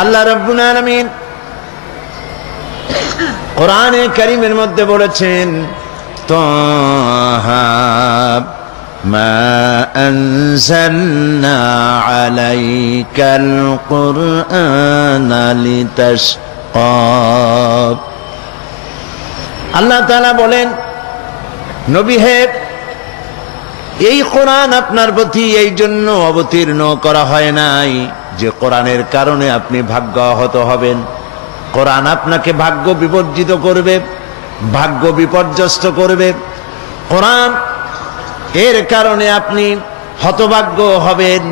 আল্লাহ রাব্বুল আলামিন কোরআনে কারীমের মধ্যে বলেছেন, তাহা মা আনজালনা আলাইকাল কুরআনা লিতাশকা। আল্লাহ তাআলা বলেন, নবী হে, এই কোরআন আপনার প্রতি এই জন্য অবতীর্ণ করা হয় নাই যে কোরআনের কারণে আপনি ভাগ্যাহত হবেন। কোরআন আপনাকে ভাগ্য বিপর্জিত করবে, ভাগ্য বিপর্যস্ত করবে। কোরআন এর কারণে আপনি হতভাগ্য হবেন,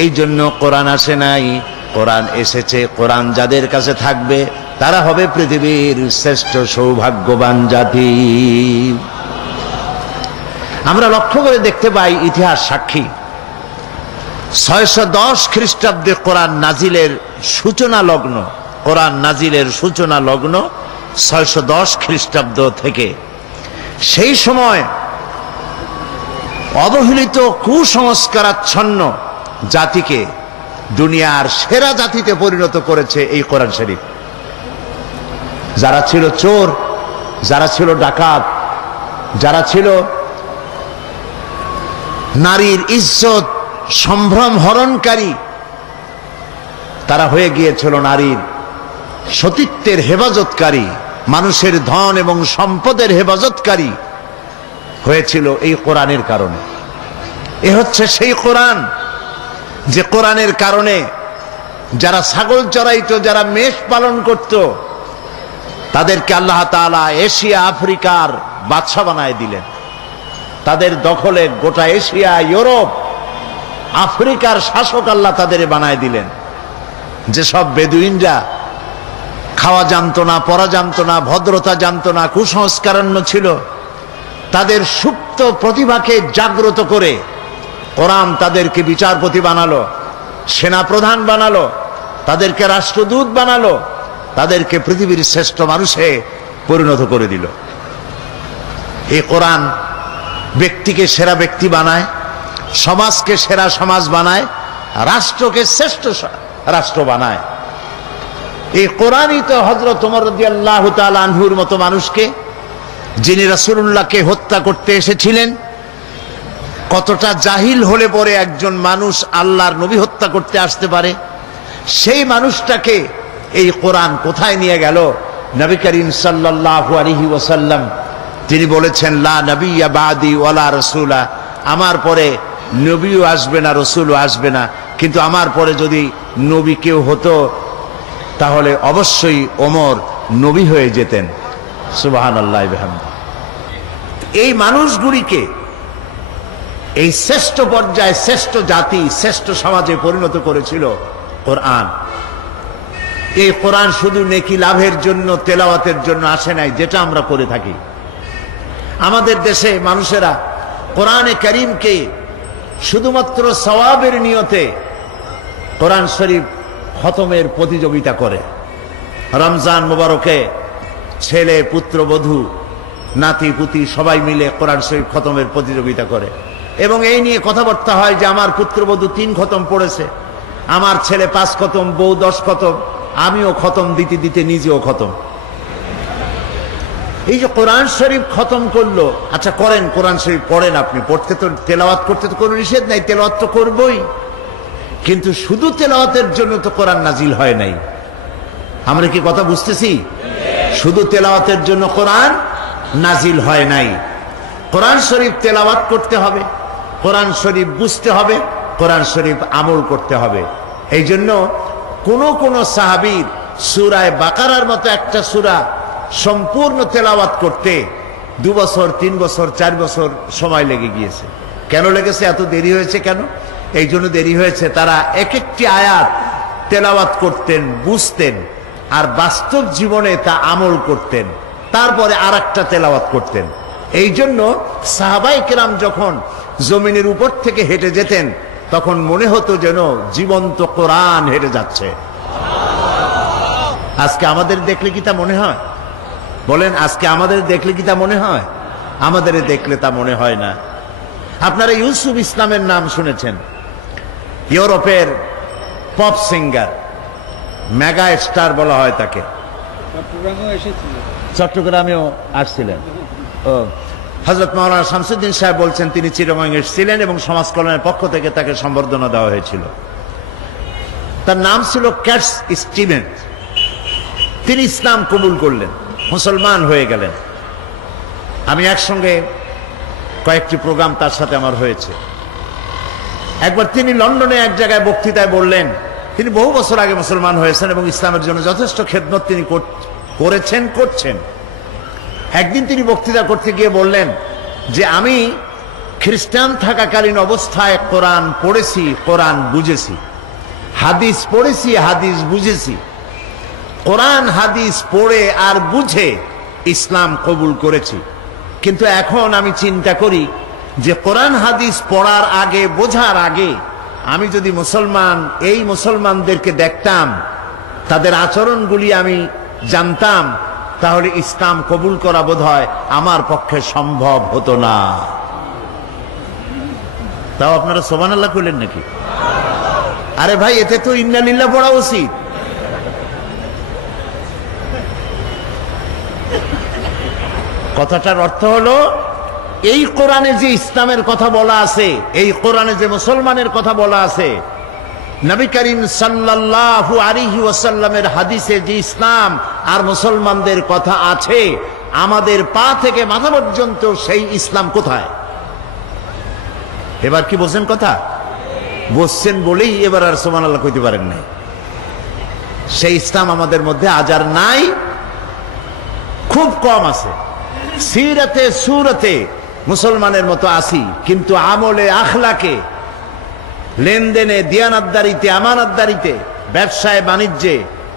এই জন্য কোরআন আসে নাই। কোরআন এসেছে, কোরআন যাদের কাছে থাকবে তারা হবে পৃথিবীর শ্রেষ্ঠ সৌভাগ্যবান জাতি। আমরা লক্ষ্য করে দেখতে পাই, ইতিহাস সাক্ষী, 610 খ্রিস্টাব্দে কোরআন নাজিলের সূচনা লগ্ন, কোরআন নাজিলের সূচনা লগ্ন 610 খ্রিস্টাব্দ থেকে। সেই সময় অবহেলিত কুসংস্কারাচ্ছন্ন জাতিকে দুনিয়ার সেরা জাতিতে পরিণত করেছে এই কোরআন শরীফ। যারা ছিল চোর, যারা ছিল ডাকাত, যারা ছিল নারীর ইজ্জত সম্ভ্রম হরণকারী, তারা হয়ে গিয়েছিল নারীর সতীত্বের হেফাজতকারী, মানুষের ধন এবং সম্পদের হেফাজতকারী হয়েছিল এই কোরআনের কারণে। এ হচ্ছে সেই কোরআন যে কোরআনের কারণে যারা ছাগল চড়াইত, যারা মেষ পালন করত, তাদেরকে আল্লাহ তাআলা এশিয়া আফ্রিকার বাদশা বানায় দিলেন। তাদের দখলে গোটা এশিয়া, ইউরোপ, আফ্রিকার শাসক আল্লাহ তাদের বানায় দিলেন। যেসব বেদুইনরা খাওয়া জানতো না, পড়া জানতো না, ভদ্রতা জানতো না, কুসংস্কারান্য ছিল, তাদের সুপ্ত প্রতিভাকে জাগ্রত করে কোরআন তাদেরকে বিচারপতি বানালো, সেনাপ্রধান বানালো, তাদেরকে রাষ্ট্রদূত বানালো, তাদেরকে পৃথিবীর শ্রেষ্ঠ মানুষে পরিণত করে দিল। এই কোরআন ব্যক্তিকে সেরা ব্যক্তি বানায়, সমাজকে সেরা সমাজ বানায়, রাষ্ট্রকে শ্রেষ্ঠ রাষ্ট্র বানায়। এই কোরআনই তো হযরত ওমর রাদিয়াল্লাহু তাআলা আনহুর মতো মানুষকে, যিনি রাসূলুল্লাহকে হত্যা করতে এসেছিলেন, কতটা জাহিল হলে পরে একজন মানুষ আল্লাহর নবী হত্যা করতে আসতে পারে, সেই মানুষটাকে এই কোরআন কোথায় নিয়ে গেল? নবী করিম সাল্লাল্লাহু আলাইহি ওয়াসাল্লাম তিনি বলেছেন, লা নবিয়্যা বাদি ওয়ালা রাসূলা, আমার পরে নবীও আসবে না, রাসূলও আসবে না, কিন্তু আমার পরে যদি নবী কেউ হতো তাহলে অবশ্যই ওমর নবী হয়ে যেতেন। সুবহানাল্লাহ বিহামদি। এই মানুষগুলিকে এই শ্রেষ্ঠ পর্যায়ে, শ্রেষ্ঠ জাতি, শ্রেষ্ঠ সমাজে পরিণত করেছিল কোরআন। এই কোরআন শুধু নেকি লাভের জন্য, তেলাওয়াতের জন্য আসে নাই, যেটা আমরা করে থাকি। আমাদের দেশে মানুষেরা কোরআনে কারীমকে শুধুমাত্র সওয়াবের নিয়তে কোরআন শরীফ খতমের প্রতিযোগিতা করে। রমজান মুবারকে ছেলে, পুত্রবধূ, নাতি পুতি সবাই মিলে কোরআন শরীফ খতমের প্রতিযোগিতা করে এবং এই নিয়ে কথাবার্তা হয় যে আমার পুত্রবধূ 3 খতম পড়েছে, আমার ছেলে 5 খতম, বউ 10 খতম, আমিও খতম দিতে দিতে নিজেও খতম। এই যে কোরআন শরীফ খতম করলো, আচ্ছা করেন, কোরআন শরীফ পড়েন, আপনি পড়তে তো, তেলাওয়াত করতে তো কোনো নিষেধ নাই, তেলাওয়াত তো করবই, কিন্তু শুধু তেলাওয়াতের জন্য তো কোরআন নাজিল হয় নাই। আমরা কি কথা বুঝতেছি? শুধু তেলাওয়াতের জন্য কোরআন নাজিল হয় নাই। কোরআন শরীফ তেলাওয়াত করতে হবে, কোরআন শরীফ বুঝতে হবে, কোরআন শরীফ আমল করতে হবে। এই জন্য কোন সাহাবীর সূরা বাকারার মতো একটা সূরা সম্পূর্ণ তেলাওয়াত করতে 2 বছর, 3 বছর, 4 বছর সময় লেগে গিয়েছে। কেন লেগেছে? এত দেরি হয়েছে কেন? এই জন্য দেরি হয়েছে, তারা এক একটি আয়াত তেলাওয়াত করতেন, বুঝতেন, আর বাস্তব জীবনে তা আমল করতেন, তারপরে আরেকটা তেলাওয়াত করতেন। এই জন্য সাহাবায়ে কেরাম যখন জমিনের উপর থেকে হেঁটে যেতেন তখন মনে হতো যেন জীবন্ত কোরআন হেঁটে যাচ্ছে। আজকে আমাদের দেখলে কি তা মনে হয়? বলেন, আজকে আমাদের দেখলে কি তা মনে হয়? আমাদের দেখলে তা মনে হয় না। আপনারা ইউসুফ ইসলামের নাম শুনেছেন, ইউরোপের পপ সিঙ্গার। মেগা স্টার বলা হয় তাকে। চট্টগ্রামেও আসছিলেন। ও, হযরত মাওলানা শামসুদ্দিন সাহেব বলছেন তিনি চিটাগং এসেছিলেন এবং সমাজ কল্যাণের পক্ষ থেকে তাকে সম্বর্ধনা দেওয়া হয়েছিল। তার নাম ছিল ক্যাটস স্টিভেন্স। তিনি ইসলাম কবুল করলেন, মুসলমান হয়ে গেলেন। আমি একসঙ্গে কয়েকটি প্রোগ্রাম তার সাথে আমার হয়েছে। একবার তিনি লন্ডনে এক জায়গায় বক্তৃতায় বললেন, তিনি বহু বছর আগে মুসলমান হয়েছেন এবং ইসলামের জন্য যথেষ্ট খেদমত তিনি করছেন। একদিন তিনি বক্তৃতা করতে গিয়ে বললেন যে আমি খ্রিস্টান থাকাকালীন অবস্থায় কোরআন পড়েছি, কোরআন বুঝেছি, হাদিস পড়েছি, হাদিস বুঝেছি। কোরআন হাদিস পড়ে আর বুঝে ইসলাম কবুল করেছি। কিন্তু এখন আমি চিন্তা করি যে কোরআন হাদিস পড়ার আগে, বোঝার আগে আমি যদি এই মুসলমানদেরকে দেখতাম, তাদের আচরণগুলি আমি জানতাম, তাহলে ইসলাম কবুল করা বোধহয় আমার পক্ষে সম্ভব হতো না। তাও আপনারা সুবহানাল্লাহ কইলেন নাকি? আরে ভাই, এতে তো ইন্না লিল্লাহ পড়া উচিত। কথাটার অর্থ হলো, এই কোরআনে যে ইসলামের কথা বলা আছে, এই কোরআনে যে মুসলমানের কথা বলা আছে, নবী করিম সাল্লাল্লাহু আলাইহি ওয়াসাল্লামের হাদিসে যে ইসলাম আর মুসলমানদের কথা আছে, আমাদের পা থেকে মাথা পর্যন্ত সেই ইসলাম কোথায়? এবার কি বলছেন কথা? বলছেন বলেই এবার আর সুবহানাল্লাহ কইতে পারেন নাই। সেই ইসলাম আমাদের মধ্যে আজ আর নাই, খুব কম আছে। সিরাতে সুরতে মুসলমানের মতো আসি, কিন্তু আমলে আখলাকে, লেনদেনে, দিয়ানাতদারিতে, আমানতদারিতে, ব্যবসায় বাণিজ্যে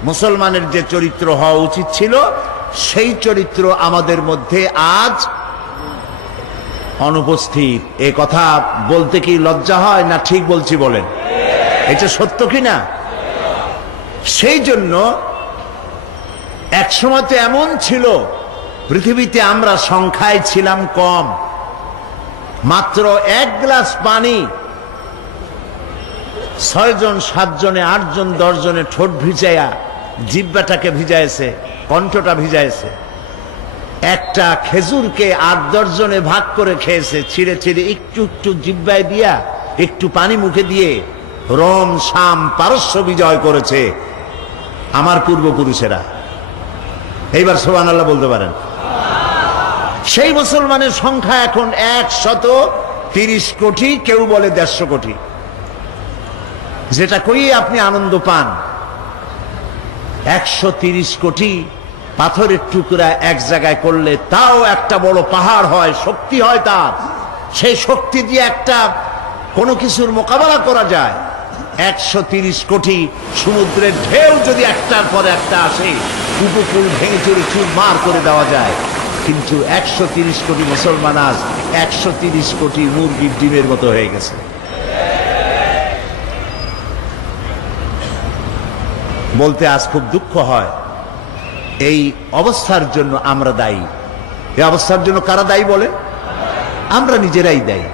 মুসলমানের যে চরিত্র হওয়া উচিত ছিল, সেই চরিত্র আমাদের মধ্যে আজ অনুপস্থিত। এ কথা বলতে কি লজ্জা হয় না? ঠিক বলছি বলেন, এটা সত্য কি না? সেই জন্য একসময় তো এমন ছিল, পৃথিবীতে আমরা সংখ্যায় ছিলাম কম, মাত্র 1 গ্লাস পানি 6 জন 7 জনে 8 জন 10 জনে ঠোঁট ভিজাইয়া, জিহ্বাটাকে ভিজাইছে, কণ্ঠটা ভিজাইছে। একটা খেজুরকে 8-10 জনে ভাগ করে খেয়েছে, ছিঁড়ে ছিঁড়ে একটু একটু জিহ্বায় দিয়া, একটু পানি মুখে দিয়ে রোম, শাম, পারস্য বিজয় করেছে আমার পূর্বপুরুষেরা। এইবার সুবহানাল্লাহ বলতে পারেন। সেই মুসলমানের সংখ্যা এখন 130 কোটি, কেউ বলে 150 কোটি। যেটা কই আপনি আনন্দ পান। 130 কোটি পাথরের টুকরা এক জায়গায় করলে তাও একটা বড় পাহাড় হয়, শক্তি হয় তার। সেই শক্তি দিয়ে একটা কোনো কিছুর মোকাবেলা করা যায়। 130 কোটি সমুদ্রের ঢেউ যদি একটার পর একটা আসে, উপকূল ভেঙে চুরে চুরমার করে দেওয়া যায়। কিন্তু 130 কোটি মুসলমান আজ 130 কোটি মুরগির ডিমের মতো হয়ে গেছে। বলতে আজ খুব দুঃখ হয়। এই অবস্থার জন্য আমরা দায়ী। এই অবস্থার জন্য কারা দায়ী বলে? আমরা নিজেরাই দায়ী।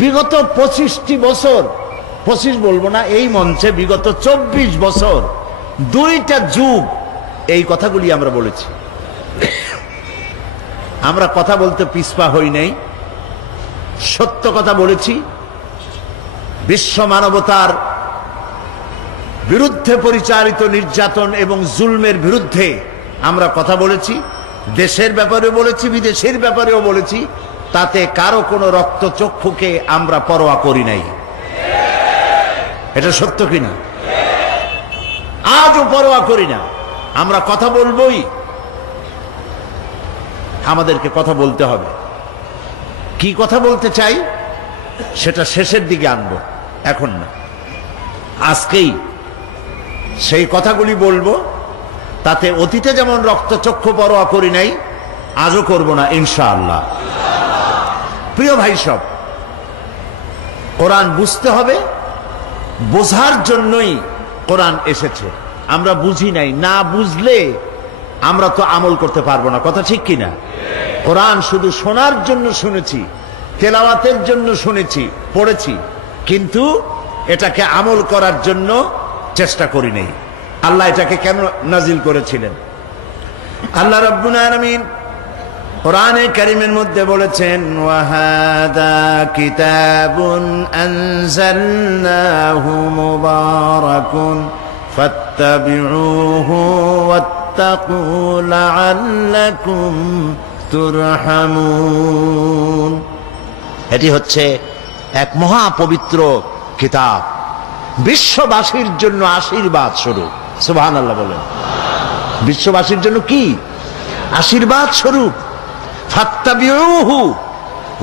বিগত 25টি বছর, 25 বলবো না, এই মঞ্চে বিগত 24 বছর, 2টা যুগ এই কথাগুলি আমরা বলেছি। আমরা কথা বলতে পিছপা হই নাই, সত্য কথা বলেছি। বিশ্ব মানবতার বিরুদ্ধে পরিচালিত নির্যাতন এবং জুলমের বিরুদ্ধে আমরা কথা বলেছি। দেশের ব্যাপারেও বলেছি, বিদেশের ব্যাপারেও বলেছি। তাতে কারো কোনো রক্তচক্ষুকে আমরা পরোয়া করি নাই। এটা সত্য কিনা? আজও পরোয়া করি না। আমরা কথা বলবোই, আমাদেরকে কথা বলতে হবে। কি কথা বলতে চাই সেটা শেষের দিকে আনবো, এখন না। আজকেই সেই কথাগুলি বলবো। তাতে অতীতে যেমন রক্তচক্ষু পরোয়া করি নাই, আজও করব না ইনশাআল্লাহ। প্রিয় ভাই সব, কোরআন বুঝতে হবে। বোঝার জন্যই কোরআন এসেছে। আমরা বুঝি নাই, না বুঝলে আমরা তো আমল করতে পারবো না। কথা ঠিক কিনা? কোরআন শুধু শোনার জন্য শুনেছি, তেলাওয়াতের জন্য শুনেছি, পড়েছি, কিন্তু এটাকে আমল করার জন্য চেষ্টা করি নাই। আল্লাহ এটাকে কেন নাজিল করেছিলেন? আল্লাহ রাব্বুল আলামিন কোরআনে কারীমের মধ্যে বলেছেন, ওয়াহাদা কিতাবুন আনজালনাহু মুবারাকুন ফাত্তাবিউহু ওয়াত্তাকু লাআল্লাকুম তুরহামুন। এটি হচ্ছে এক মহা পবিত্র কিতাব, বিশ্ববাসীর জন্য আশীর্বাদ স্বরূপ। সুবহানাল্লাহ বলেন। বিশ্ববাসীর জন্য কি আশীর্বাদ স্বরূপ। ফাত্তাবিউহু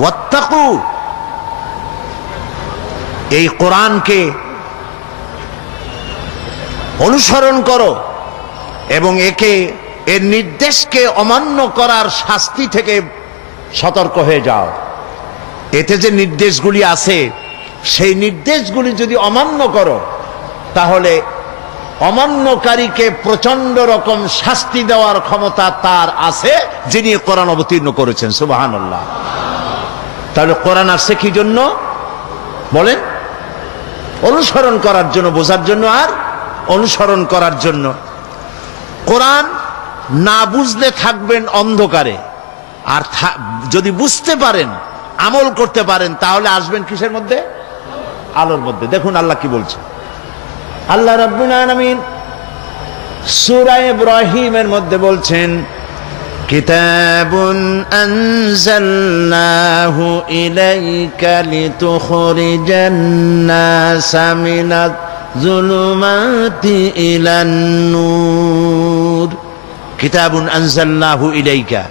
ওয়াত্তাকু, এই কোরআনকে অনুসরণ করো এবং এর নির্দেশকে অমান্য করার শাস্তি থেকে সতর্ক হয়ে যাও। এতে যে নির্দেশগুলি আছে সেই নির্দেশগুলি যদি অমান্য করো তাহলে অমান্যকারীকে প্রচন্ড রকম শাস্তি দেওয়ার ক্ষমতা তার আছে যিনি কোরআন অবতীর্ণ করেছেন। সুবহানাল্লাহ। তাহলে কোরআন আসছে কি জন্য বলেন? অনুসরণ করার জন্য, বোঝার জন্য আর অনুসরণ করার জন্য। কোরআন না বুঝলে থাকবেন অন্ধকারে, আর যদি বুঝতে পারেন, আমল করতে পারেন, তাহলে আসবেন কিসের মধ্যে? আলোর মধ্যে। দেখুন আল্লাহ কি বলছে। আল্লাহ রাব্বুল আলামিন সূরা ইব্রাহিমের মধ্যে বলছেন, কিতাবুন আনজালনাহু ইলাইকা লিতুখরিজান নাসা মিনাজ যুলুমাতি ইলান নূর। কিতাবুন আনজালনাহু ইলাইকা,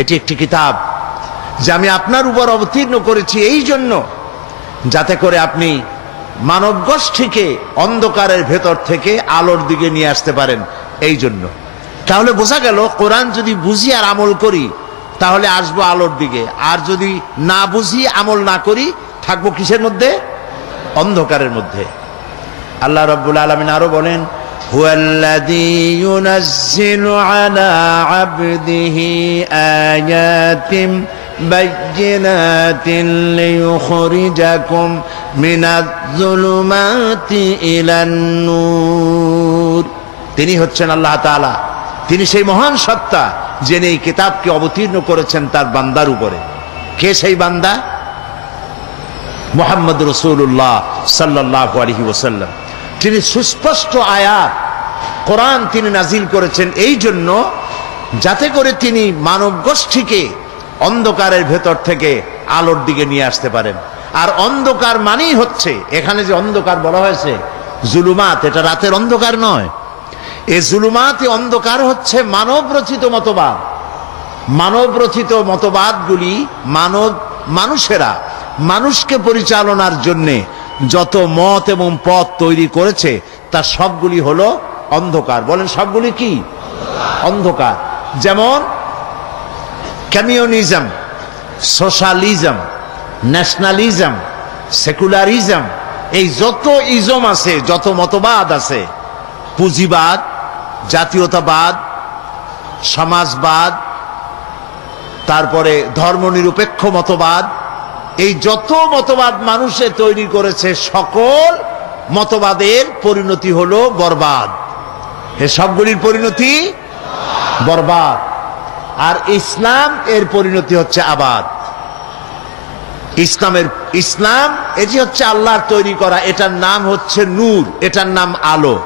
এটি একটি কিতাব যা আমি আপনার উপর অবতীর্ণ করেছি এই জন্য যাতে করে আপনি মানব গোষ্ঠীকে অন্ধকারের ভেতর থেকে আলোর দিকে নিয়ে আসতে পারেন। এই জন্য তাহলে বোঝা গেল কোরআন যদি বুঝি আর আমল করি তাহলে আসবো আলোর দিকে, আর যদি না বুঝি আমল না করি থাকবো কিসের মধ্যে? অন্ধকারের মধ্যে। আল্লাহ রাব্বুল আলামিন আরো বলেন, হুয়াল্লাযী ইউনাজ্জিলু আলা আবদিহি আয়াতিম বায়্যিনাতিন লিইখরিজাকুম মিনাজ যুলুমাতি ইলান নূর। তিনি হচ্ছেন আল্লাহ তাআলা, তিনি সেই মহান সত্তা যিনি এই কিতাবকে অবতীর্ণ করেছেন তার বান্দার উপরে। কে সেই বান্দা? মুহাম্মদ রাসূলুল্লাহ সাল্লাল্লাহু আলাইহি ওয়াসাল্লাম। তিনি সুস্পষ্ট আয়াত কোরআন তিনি নাজিল করেছেন এই জন্য যাতে করে তিনি মানব গোষ্ঠীকে অন্ধকারের ভেতর থেকে আলোর দিকে নিয়ে আসতে পারেন। আর অন্ধকার মানেই হচ্ছে, এখানে যে অন্ধকার বলা হয়েছে জুলুমাত, এটা রাতের অন্ধকার নয়। এই জুলুমাতে অন্ধকার হচ্ছে মানব রচিত মতবাদ। মানব রচিত মতবাদগুলি মানুষেরা মানুষকে পরিচালনার জন্যে যত মত এবং পথ তৈরি করেছে তার সবগুলি হলো অন্ধকার। বলেন সবগুলি কি? অন্ধকার। যেমন কমিউনিজম, সোশ্যালিজম, ন্যাশনালিজম, সেকুলারিজম, এই যত ইজম আছে, যত মতবাদ আছে, পুঁজিবাদ, জাতীয়তাবাদ, সমাজবাদ, তারপরে ধর্মনিরপেক্ষ মতবাদ, এই যত মতবাদ মানুষে তৈরি করেছে সকল মতবাদের পরিণতি হলো বরবাদ। এই সবগুলির পরিণতি বরবাদ। আর ইসলাম এর পরিণতি হচ্ছে আবাদ। ইসলাম এটি হচ্ছে আল্লাহর তৈরি করা, এটার নাম হচ্ছে নূর, এটার নাম আলো।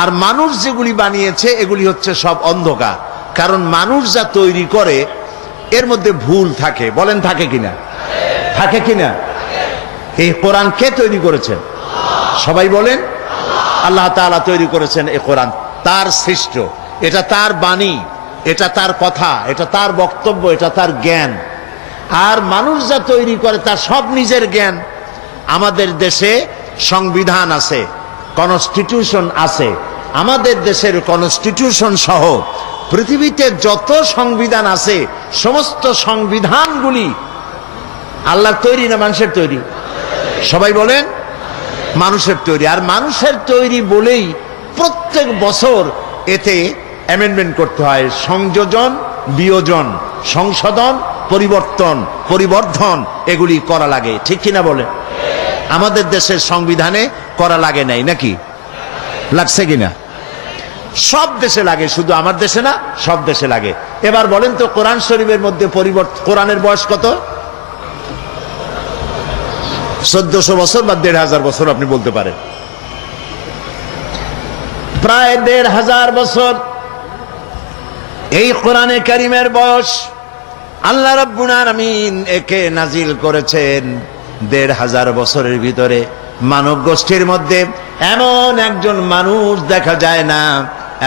আর মানুষ যেগুলি বানিয়েছে এগুলি হচ্ছে সব অন্ধকার। কারণ মানুষ যা তৈরি করে এর মধ্যে ভুল থাকে। বলেন থাকে কিনা? থাকে কিনা? এই কোরআন কে তৈরি করেছেন? সবাই বলেন আল্লাহ তাআলা তৈরি করেছেন। এই কোরআন তার সৃষ্ট, এটা তার বাণী, এটা তার কথা, এটা তার বক্তব্য, এটা তার জ্ঞান। আর মানুষ যা তৈরি করে তার সব নিজের জ্ঞান। আমাদের দেশে সংবিধান আছে, কনস্টিটিউশন আছে। আমাদের দেশের কনস্টিটিউশন সহ পৃথিবীতে যত সংবিধান আছে সমস্ত সংবিধানগুলি আল্লাহর তৈরি না মানুষের তৈরি? সবাই বলেন মানুষের তৈরি। আর মানুষের তৈরি বলেই প্রত্যেক বছর এতে অ্যামেন্ডমেন্ট করতে হয়, সংযোজন, বিয়োজন, সংশোধন, পরিবর্ধন এগুলি করা লাগে। ঠিক কিনা বলে? আমাদের দেশের সংবিধানে করা লাগে নাই নাকি? লাগছে কিনা? সব দেশে লাগে, শুধু আমার দেশে না, সব দেশে লাগে। এবার বলেন তো কোরআন শরীফের মধ্যে পরিবর্তন, কোরআনের বয়স কত? 1400 বছর বা 1500 বছর আপনি বলতে পারেন, প্রায় 1500 বছর এই কোরআনে কারীমের বয়স। আল্লাহ রাব্বুল আলামিন একে নাজিল করেছেন 1500 বছরের ভিতরে। মানব গোষ্ঠীর মধ্যে এমন একজন মানুষ দেখা যায় না,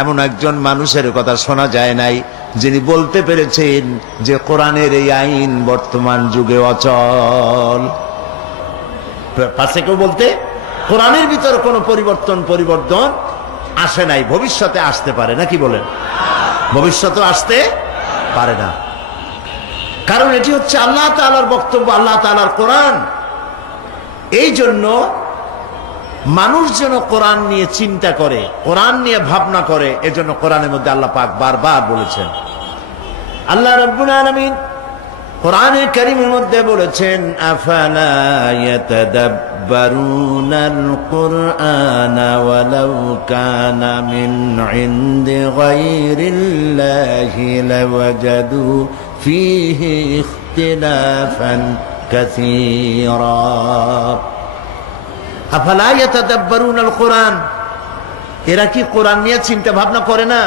এমন একজন মানুষের কথা শোনা যায় নাই যিনি বলতে পেরেছেন যে কোরআনের এই আইন বর্তমান যুগে অচল। পাশে কেউ বলতে কোরআনের ভিতর কোনো পরিবর্তন আসে নাই, ভবিষ্যতে আসতে পারে না, কি বলেন? ভবিষ্যতে আসতে পারে না, কারণ এটি হচ্ছে আল্লাহ তাআলার বক্তব্য, আল্লাহ তাআলার কোরআন। এই জন্য মানুষ যেন কোরআন নিয়ে চিন্তা করে, কোরআন নিয়ে ভাবনা করে, এজন্য কোরআনের মধ্যে আল্লাহ পাক বারবার বলেছেন। আল্লাহ রাব্বুল আলামিন কোরআনে কারীমের মধ্যে বলেছেন, আফালা ইয়াতাদাব্বারুনাল কুরআনা ওয়ালাউ কানা মিন ইনদি গায়রিল্লাহি লাওয়াজাদু ফীহি ইখতিলাফান কাসীরা। আফালা ইয়াতাদাব্বারুনাল কুরআন, এরা কি কোরআন নিয়ে চিন্তা ভাবনা করে না?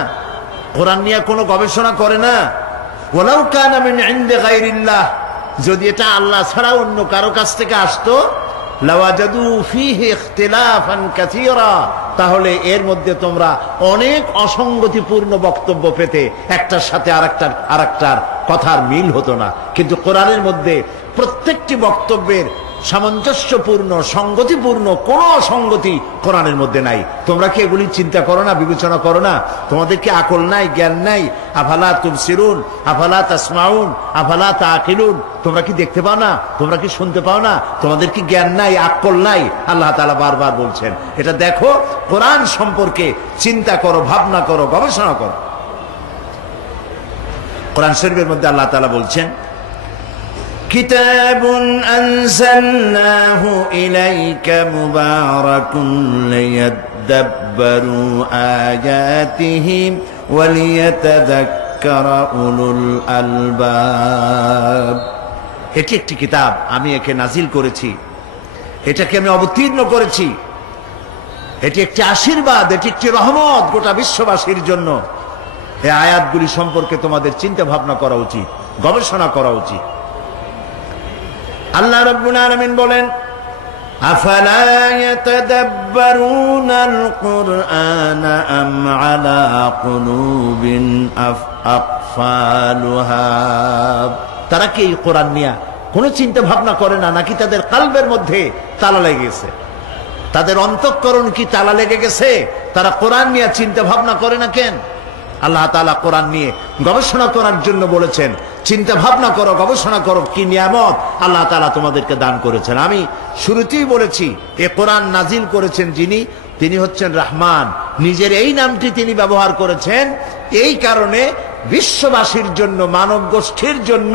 কোরআন নিয়ে কোনো গবেষণা করে না? ওয়ালাউ কানা মিন ইনদি গায়রিল্লাহ, যদি এটা আল্লাহ ছাড়া অন্য কারো কাছ থেকে আসতো, লাওয়াজাদু ফীহি ইখতিলাফান কাসীরা, তাহলে এর মধ্যে তোমরা অনেক অসঙ্গতিপূর্ণ বক্তব্য পেতে, একটার সাথে আরেকটার কথার মিল হতো না। কিন্তু কোরআনের মধ্যে প্রত্যেকটি বক্তব্যের সামঞ্জস্যপূর্ণ, সঙ্গতিপূর্ণ, কোনো অসঙ্গতি কোরআনের মধ্যে নাই। তোমরা কি এগুলি চিন্তা করো না, বিবেচনা করো না? তোমাদের কি আকল নাই, জ্ঞান নাই? আফালা তুবসিরুন, আফালা তাসমাউন, আফালা তাকিলুন, তোমরা কি দেখতে পাও না? তোমরা কি শুনতে পাও না? তোমাদের কি জ্ঞান নাই, আকল নাই? আল্লাহ তাআলা বারবার বলছেন এটা দেখো, কোরআন সম্পর্কে চিন্তা করো, ভাবনা করো, গবেষণা করো। কোরআন শরীফের মধ্যে আল্লাহ তাআলা বলছেন, কিতাবুন আনজালনাহু ইলাইকা মুবারাকুন লিয়াদাব্বারু আয়াতিহি ওয়া লিয়াতাযাক্কারা উলুল আলবাব। এটি একটি কিতাব, আমি একে নাজিল করেছি, এটাকে আমি অবতীর্ণ করেছি, এটি একটি আশীর্বাদ, এটি একটি রহমত গোটা বিশ্ববাসীর জন্য। এই আয়াতগুলি সম্পর্কে তোমাদের চিন্তা ভাবনা করা উচিত, গবেষণা করা উচিত। আল্লাহ রাব্বুল আলামিন বলেন, আফালা ইয়াতাদাব্বারুনাল কুরআনা আম আলা কুলুবিন আকফালুহা, তারা কি এই কোরআন নিয়ে কোনো চিন্তা ভাবনা করে না, নাকি তাদের কলবের মধ্যে তালা লেগে গেছে? তাদের অন্তঃকরণ কি তালা লেগে গেছে? তারা কোরআন নিয়ে চিন্তা ভাবনা করে না কেন? আল্লাহ তাআলা কোরআন নিয়ে গবেষণা করার জন্য বলেছেন, চিন্তা ভাবনা করো, গবেষণা করো, কি নিয়ামত আল্লাহ তাআলা তোমাদেরকে দান করেছেন। আমি শুরুতেই বলেছি, এ কোরআন নাজিল করেছেন যিনি, তিনি হচ্ছেন রহমান। নিজের এই নামটি তিনি ব্যবহার করেছেন, এই কারণে বিশ্ববাসীর জন্য, মানব গোষ্ঠীর জন্য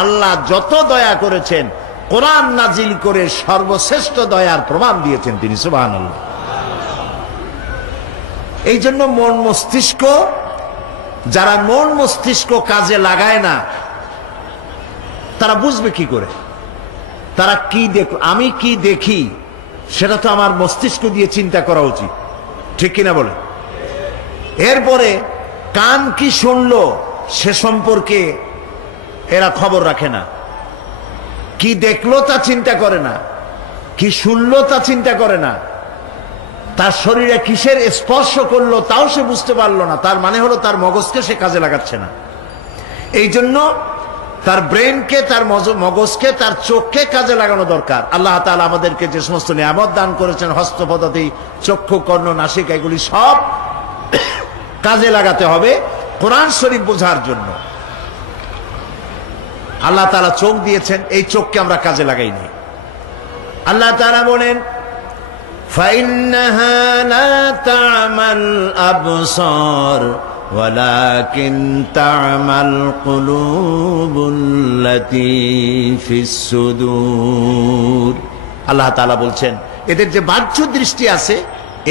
আল্লাহ যত দয়া করেছেন, কোরআন নাজিল করে সর্বশ্রেষ্ঠ দয়ার প্রমাণ দিয়েছেন তিনি, সুবহানাল্লাহ। এই জন্য মন মস্তিষ্ক, যারা মন মস্তিষ্ক কাজে লাগায় না, তারা বুঝবে কি করে? তারা কি আমি কি দেখি সেটা তো আমার মস্তিষ্ক দিয়ে চিন্তা করা উচিত, ঠিক কিনা বলে? এরপরে কান কি শুনলো সে সম্পর্কে এরা খবর রাখে না, কি দেখলো তা চিন্তা করে না, কি শুনলো তা চিন্তা করে না, তার শরীরে কিসের স্পর্শ করলো তাও সে বুঝতে পারলো না। তার মানে হলো তার মগজকে সে কাজে লাগাচ্ছে না। এই জন্য তার ব্রেনকে, তার মগজকে, তার চোখকে কাজে লাগানো দরকার। আল্লাহ তাআলা আমাদেরকে যে সমস্ত নিয়ামত দান করেছেন, হস্তপদাতি, চক্ষু, কর্ণ, নাসিকা, এগুলি সব কাজে লাগাতে হবে কোরআন শরীফ বোঝার জন্য। আল্লাহ তাআলা চোখ দিয়েছেন, এই চোখকে আমরা কাজে লাগাইনি। আল্লাহ তাআলা বলেন, فإنها لا تعمى الأبصار ولكن تعمى القلوب التي في الصدور। আল্লাহ তাআলা বলছেন, এদের যে বাহ্য দৃষ্টি আছে,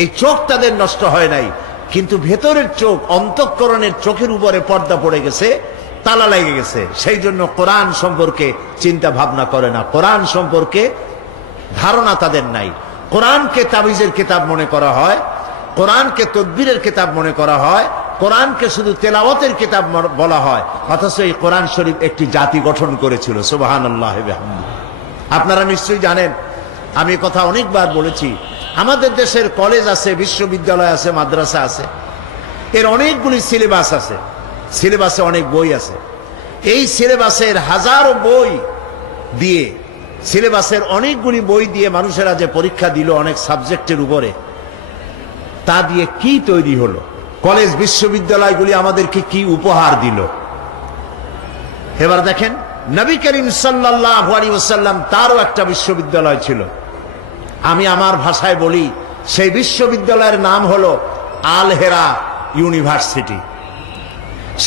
এই চোখ তাদের নষ্ট হয় নাই, কিন্তু ভেতরের চোখ, অন্তঃকরণের চোখের উপরে পর্দা পড়ে গেছে, তালা লেগে গেছে। সেই জন্য কোরআন সম্পর্কে চিন্তা ভাবনা করে না, কোরআন সম্পর্কে ধারণা তাদের নাই। কোরআনকে তাবিজের কিতাব মনে করা হয়, কোরআনকে তদবিরের কিতাব মনে করা হয়, কোরআনকে শুধু তেলাওয়াতের কিতাব বলা হয়, অথচ এই কোরআন শরীফ একটি জাতি গঠন করেছিল। সুবহানাল্লাহ ওয়া বিহামদিহি। আপনারা নিশ্চয়ই জানেন, আমি কথা অনেকবার বলেছি, আমাদের দেশের কলেজ আছে, বিশ্ববিদ্যালয় আছে, মাদ্রাসা আছে, এর অনেকগুলি সিলেবাস আছে, সিলেবাসে অনেক বই আছে। এই সিলেবাসের হাজারো বই দিয়ে, সিলেবাসের অনেকগুলি বই দিয়ে মানুষেরা যে পরীক্ষা দিল অনেক সাবজেক্টের উপরে, তা দিয়ে কি তৈরি হলো? কলেজ বিশ্ববিদ্যালয়গুলি আমাদেরকে কি উপহার দিল? এবার দেখেন, নবী করিম সাল্লাল্লাহু আলাইহি ওয়াসাল্লাম তারও একটা বিশ্ববিদ্যালয় ছিল। আমি আমার ভাষায় বলি, সেই বিশ্ববিদ্যালয়ের নাম হলো আল হেরা ইউনিভার্সিটি।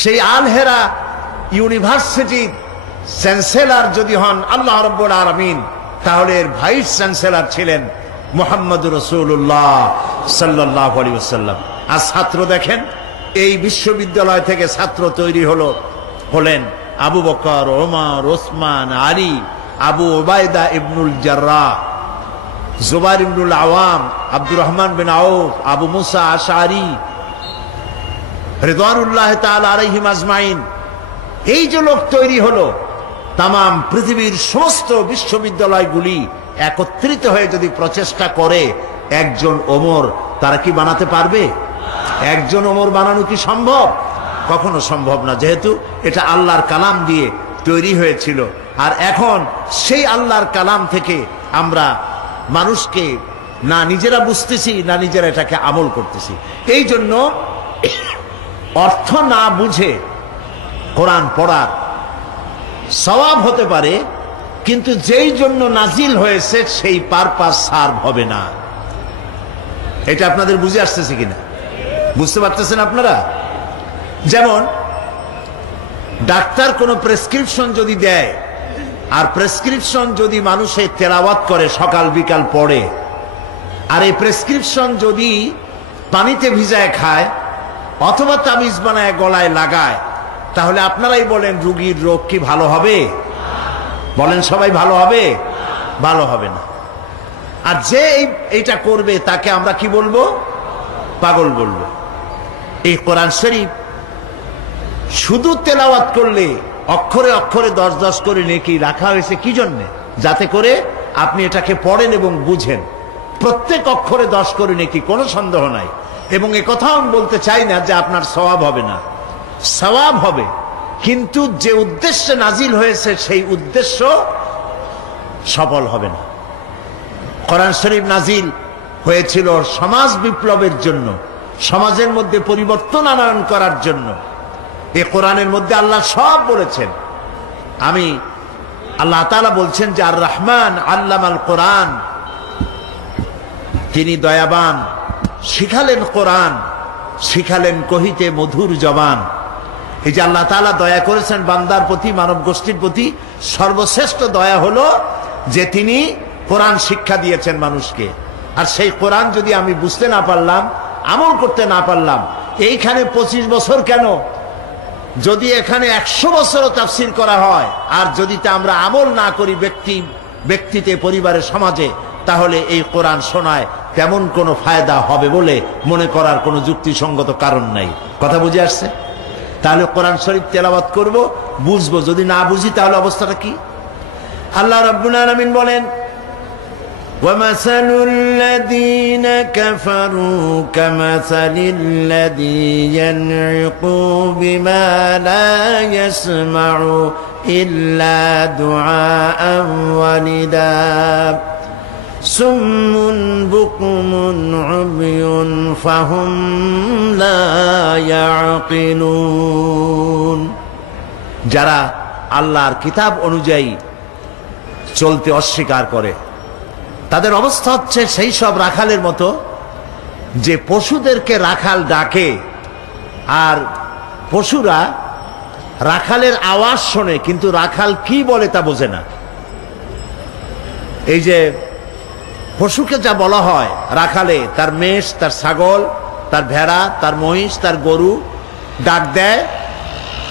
সেই আল হেরা ইউনিভার্সিটির চ্যান্সেলর যদি হন আল্লাহ রাব্বুল আলামিন, তাহলে এর ভাইস চ্যান্সেলর ছিলেন মুহাম্মদুর রাসূলুল্লাহ সাল্লাল্লাহু আলাইহি ওয়াসাল্লাম। আর ছাত্র দেখেন, এই বিশ্ববিদ্যালয় থেকে ছাত্র তৈরি হলেন আবু বকর, ওমর, ওসমান, আলী, আবু ওবায়দা ইবনুল জাররাহ, জুবাইর ইবনুল আওয়াম, আব্দুর রহমান বিন আউফ, আবু মুসা আশআরী রিদওয়ানুল্লাহ তাআলা আলাইহিম আজমাইন। এই যে লোক তৈরি হলো, তামাম পৃথিবীর সমস্ত বিশ্ববিদ্যালয়গুলি একত্রিত হয়ে যদি প্রচেষ্টা করে, একজন ওমর তারা কি বানাতে পারবে? একজন ওমর বানানো কি সম্ভব? কখনো সম্ভব না, যেহেতু এটা আল্লাহর কালাম দিয়ে তৈরি হয়েছিল। আর এখন সেই আল্লাহর কালাম থেকে আমরা মানুষকে না নিজেরা বুঝতেছি, না নিজেরা এটাকে আমল করতেছি। এই জন্য অর্থ না বুঝে কোরআন পড়ার সওয়াব হতে পারে, কিন্তু যেই জন্য নাজিল হয়েছে সেই পারপাস সার্ভ হবে না। এটা আপনাদের বুঝে আসতেছে কিনা? বুঝতে পারতেছেন আপনারা? যেমন ডাক্তার কোনো প্রেসক্রিপশন যদি দেয়, আর প্রেসক্রিপশন যদি মানুষের তেলাওয়াত করে, সকাল বিকাল পড়ে, আর এই প্রেসক্রিপশন যদি পানিতে ভিজায় খায় অথবা তাবিজ বানায় গলায় লাগায়, তাহলে আপনারাই বলেন রোগীর রোগ কি ভালো হবে? বলেন সবাই, ভালো হবে? ভালো হবে না। আর যে এইটা করবে তাকে আমরা কি বলবো? পাগল বলবো। এই কোরআন শরীফ শুধু তেলাওয়াত করলে অক্ষরে অক্ষরে 10-10 করে নেকি রাখা হয়েছে কি জন্যে? যাতে করে আপনি এটাকে পড়েন এবং বুঝেন। প্রত্যেক অক্ষরে 10 করে নেকি, কোনো সন্দেহ নাই। এবং এ কথাও আমি বলতে চাই না যে আপনার সওয়াব হবে না, সওয়াব হবে, কিন্তু যে উদ্দেশ্যে নাজিল হয়েছে সেই উদ্দেশ্য সফল হবে না। কোরআন শরীফ নাজিল হয়েছিল সমাজ বিপ্লবের জন্য, সমাজের মধ্যে পরিবর্তন আনয়ন করার জন্য। এই কোরআনের মধ্যে আল্লাহ সব বলেছেন। আল্লাহ তাআলা বলছেন যে আর রহমান আল্লামাল কোরআন, তিনি দয়াবান, শিখালেন কোরআন, শিখালেন কহিতে মধুর জবান। এই যে আল্লাহ তাআলা দয়া করেছেন বান্দার প্রতি, মানব গোষ্ঠীর প্রতি, সর্বশ্রেষ্ঠ দয়া হলো যে তিনি কোরআন শিক্ষা দিয়েছেন মানুষকে। আর সেই কোরআন যদি আমি বুঝতে না পারলাম, আমল করতে না পারলাম, এইখানে 25 বছর কেন, যদি এখানে 100 বছরও তাফসীর করা হয়, আর যদি তা আমরা আমল না করি ব্যক্তিতে, পরিবারে, সমাজে, তাহলে এই কোরআন শোনায় তেমন কোনো ফায়দা হবে বলে মনে করার কোনো যুক্তিসঙ্গত কারণ নাই। কথা বুঝে আসছে? তাহলে কোরআন শরীফ তেলাওয়াত করব, বুঝবো। যদি না বুঝি তাহলে অবস্থাটা কি? আল্লাহ রাব্বুল আলামিন বলেন, وَمَثَلُ الَّذِينَ كَفَرُوا كَمَثَلِ الَّذِي يَنْعِقُ بِمَا لَا يَسْمَعُ إِلَّا دُعَاءً وَنِدَاءً سُمٌّ بُكْمٌ عُمْيٌ فَهُمْ لَا يَعْقِلُونَ। যারা আল্লাহর কিতাব অনুযায়ী চলতে অস্বীকার করে, তাদের অবস্থা হচ্ছে সেই সব রাখালের মতো যে পশুদেরকে রাখাল ডাকে, আর পশুরা রাখালের আওয়াজ শোনে কিন্তু রাখাল কি বলে তা বোঝে না। এই যে পশুকে যা বলা হয় রাখালে, তার মেষ, তার ছাগল, তার ভেড়া, তার মহিষ, তার গরু ডাক দেয়,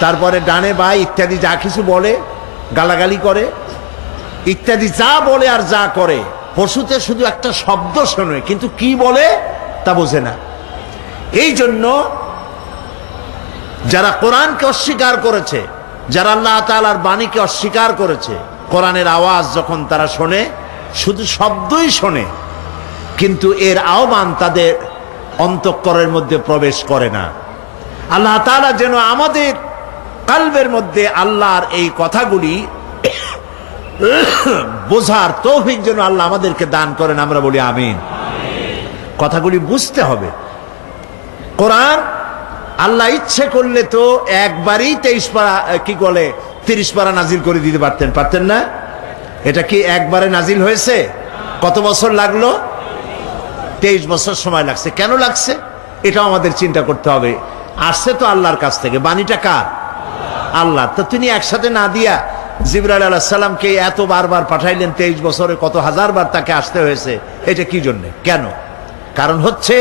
তারপরে ডানে বাই ইত্যাদি যা কিছু বলে, গালাগালি করে ইত্যাদি যা বলে আর যা করে, পশুতে শুধু একটা শব্দ শোনে কিন্তু কি বলে তা বোঝে না। এই জন্য যারা কোরআনকে অস্বীকার করেছে, যারা আল্লাহ তাআলার বাণীকে অস্বীকার করেছে, কোরআনের আওয়াজ যখন তারা শোনে শুধু শব্দই শোনে কিন্তু এর আহ্বান তাদের অন্তঃকরণের মধ্যে প্রবেশ করে না। আল্লাহ তাআলা যেন আমাদের কলবের মধ্যে আল্লাহর এই কথাগুলি বোঝার তৌফিক যেন আল্লাহ আমাদেরকে দান করেন, আমরা বলি আমিন। কথাগুলি বুঝতে হবে। কোরআন আল্লাহ ইচ্ছে করলে তো একবারই 23 পারা কি বলে 30 পারা নাজিল করে দিতে পারতেন না? এটা কি একবারে নাজিল হয়েছে? কত বছর লাগলো? 23 বছর সময় লাগছে। কেন লাগছে এটাও আমাদের চিন্তা করতে হবে। আসছে তো আল্লাহর কাছ থেকে, বাণীটা কার? আল্লাহ। তো তিনি একসাথে না দিয়া জিবরাইল আলাইহিস সালামকে এত বারবার পাঠাইলেন, 23 বছরে কত হাজারবার তাকে আসতে হয়েছে, এটা কি জন্য? কেন? কারণ হচ্ছে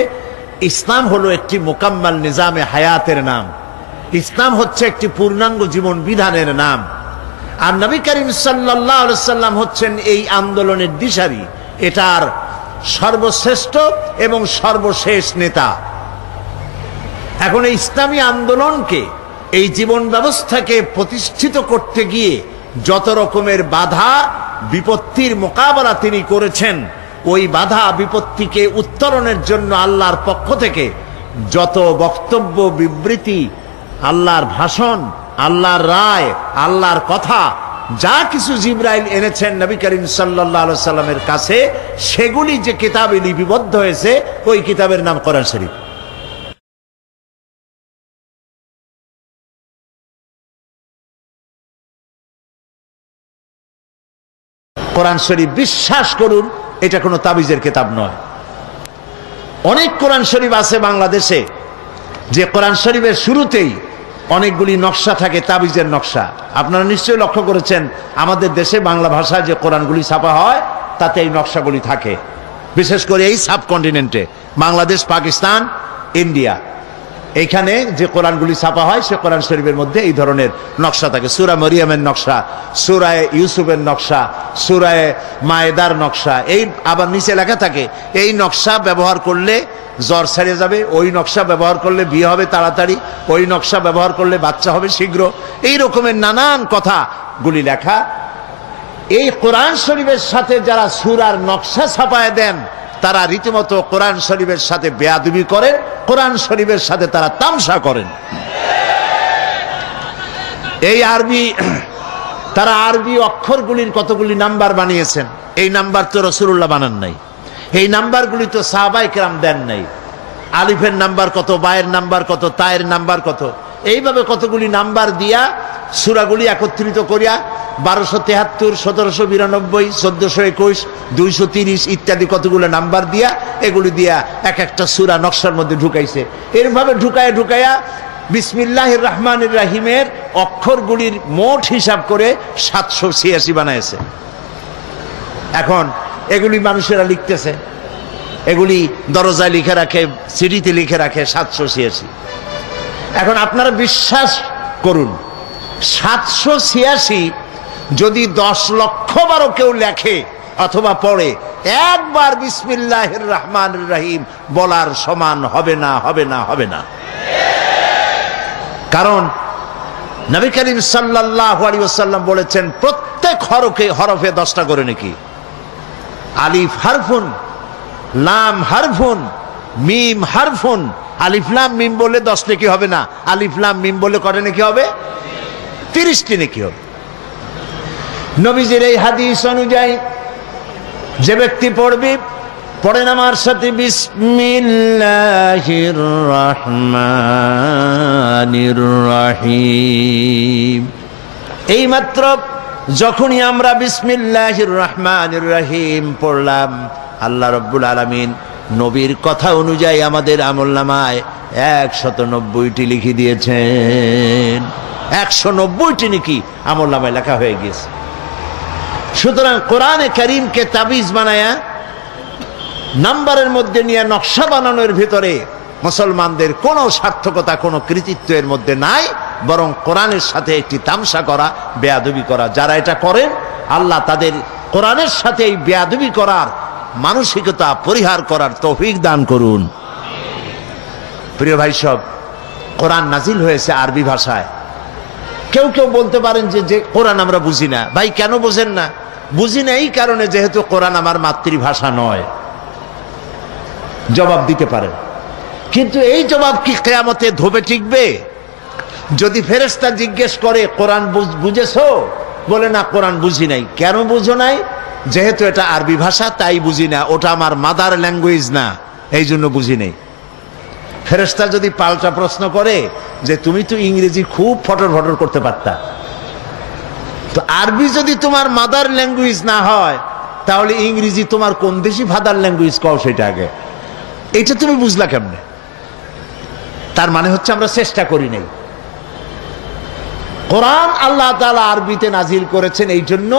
ইসলাম হলো একটি মোকাম্মাল নিজামে হায়াতের নাম। ইসলাম হচ্ছে একটি পূর্ণাঙ্গ জীবন বিধানের নাম। আর নবী করিম সাল্লাল্লাহু আলাইহি সাল্লাম হচ্ছেন এই আন্দোলনের দিশারি, এটার সর্বশ্রেষ্ঠ এবং সর্বশেষ নেতা। এখন এই ইসলামী আন্দোলনকে, এই জীবন ব্যবস্থাকে প্রতিষ্ঠিত করতে গিয়ে যত রকমের বাধা বিপত্তির মোকাবেলা তিনি করেছেন, ওই বাধা বিপত্তিকে উত্তরণের জন্য আল্লাহর পক্ষ থেকে যত বক্তব্য, বিবৃতি, আল্লাহর ভাষণ, আল্লাহর রায়, আল্লাহর কথা যা কিছু জিবরাইল এনেছেন নবী করিম সাল্লাল্লাহু আলাইহি সাল্লামের কাছে, সেগুলি যে কিতাবে লিপিবদ্ধ হয়েছে, ওই কিতাবের নাম কোরআন শরীফ। কোরআন শরীফ বিশ্বাস করুন, এটা কোনো তাবিজের কিতাব নয়। অনেক কোরআন শরীফ আছে বাংলাদেশে, যে কোরআন শরীফের শুরুতেই অনেকগুলি নকশা থাকে, তাবিজের নকশা। আপনারা নিশ্চয়ই লক্ষ্য করেছেন আমাদের দেশে বাংলা ভাষায় যে কোরআনগুলি ছাপা হয় তাতে এই নকশাগুলি থাকে, বিশেষ করে এই সাবকন্টিনেন্টে, বাংলাদেশ, পাকিস্তান, ইন্ডিয়া, এইখানে যে কোরআনগুলি ছাপা হয় সে কোরআন শরীফের মধ্যে এই ধরনের নকশা থাকে। সূরা মরিয়মের নকশা, সূরা ইউসুফের নকশা, সূরা মায়েদার নকশা, এই আবার নিচে লেখা থাকে এই নকশা ব্যবহার করলে জ্বর ছেড়ে যাবে, ওই নকশা ব্যবহার করলে বিয়ে হবে তাড়াতাড়ি, ওই নকশা ব্যবহার করলে বাচ্চা হবে শীঘ্র, এই রকমের নানান কথাগুলি লেখা। এই কোরআন শরীফের সাথে যারা সূরার নকশা ছাপায় দেন তারা রীতিমতো কোরআন শরীফের সাথে বেয়াদবি করেন, কোরআন শরীফের সাথে তারা তামসা করেন। এই আরবি, তারা আরবি অক্ষরগুলির কতগুলি নাম্বার বানিয়েছেন, এই নাম্বার তো রাসূলুল্লাহ বানান নাই, এই নাম্বারগুলি তো সাহাবায়ে কেরাম দেন নাই। আলিফের নাম্বার কত, বায়ের নাম্বার কত, তায়ের নাম্বার কত, এইভাবে কতগুলি নাম্বার দিয়া সূরাগুলি একত্রিত করিয়া 1273, 1792, 1421, 230 ইত্যাদি কতগুলো নাম্বার দিয়া, এগুলি দিয়া এক একটা সূরা নকশার মধ্যে ঢুকাইছে। এরভাবে ঢুকায়া বিসমিল্লাহির রহমানির রহিমের অক্ষরগুলির মোট হিসাব করে 786 বানাইছে। এখন এগুলি মানুষেরা লিখতেছে, এগুলি দরজায় লিখে রাখে, সিডিতে লিখে রাখে 786। এখন আপনারা বিশ্বাস করুন, 786 যদি 10 লক্ষ বারও কেউ লেখে অথবা পড়ে, একবার বিসমিল্লাহির রহমানির রহিম বলার সমান হবে না, হবে না, হবে না। কারণ নবী করিম সাল্লাল্লাহু আলাইহি ওয়াসাল্লাম বলেছেন প্রত্যেক হরফে 10টা করে নাকি। আলিফ হারফুন, লাম হারফুন, মিম হারফুন। আলিফ লাম মিম বলে 10 নাকি হবে না, আলিফ লাম মিম বলে কত নাকি হবে? 30টি নাকি হবে। নবীজির এই হাদিস অনুযায়ী যে ব্যক্তি পড়েন আমার সাথে বিসমিল্লাহির রহমানির রহিম, এই মাত্র যখনই আমরা বিসমিল্লাহির রহমানির রহিম পড়লাম, আল্লাহ রাব্বুল আলামিন নবীর কথা অনুযায়ী আমাদের আমলনামায় 190টি লিখে দিয়েছেন। 190টি নাকি আমলনামায় লেখা হয়ে গেছে। সুতরাং কোরআনে কারীমকে তাবিজ বানায়া নাম্বারের মধ্যে নিয়ে নকশা বানানোর ভিতরে মুসলমানদের কোনো সার্থকতা, কোনো কৃতিত্ব এর মধ্যে নাই, বরং কোরআনের সাথে একটি তামসা করা, বেয়াদবি করা। যারা এটা করেন আল্লাহ তাদের কোরআনের সাথে এই বেয়াদবি করার মানসিকতা পরিহার করার তৌফিক দান করুন। প্রিয় ভাই সব, কোরআন নাজিল হয়েছে আরবি ভাষায়। কেউ কেউ বলতে পারেন যে কোরআন আমরা বুঝি না। ভাই কেন বোঝেন না? বুঝি না এই কারণে যেহেতু কোরআন আমার মাতৃভাষা নয়। জবাব দিতে পারেন, কিন্তু এই জবাব কি কিয়ামতে ধোপে টিকবে? যদি ফেরেশতা জিজ্ঞেস করে কোরআন বুঝেছো, বলে না কোরআন বুঝি নাই। কেন বুঝো নাই? যেহেতু এটা আরবি ভাষা তাই বুঝি না, ওটা আমার মাদার ল্যাঙ্গুয়েজ না, এই জন্য বুঝি নাই। ফেরেশতা যদি পাল্টা প্রশ্ন করে যে তুমি তো ইংরেজি খুব ফটর ফটর করতে পারতা, তো আরবি যদি তোমার মাদার ল্যাঙ্গুয়েজ না হয়, তাহলে ইংরেজি তোমার কোন দেশি ফাদার ল্যাঙ্গুয়েজ কও সেটা আগে। এটা তুমি বুঝলা কেমনে? তার মানে হচ্ছে আমরা চেষ্টা করি নাই। কোরআন আল্লাহ তাআলা আরবিতে নাজিল করেছেন এই জন্য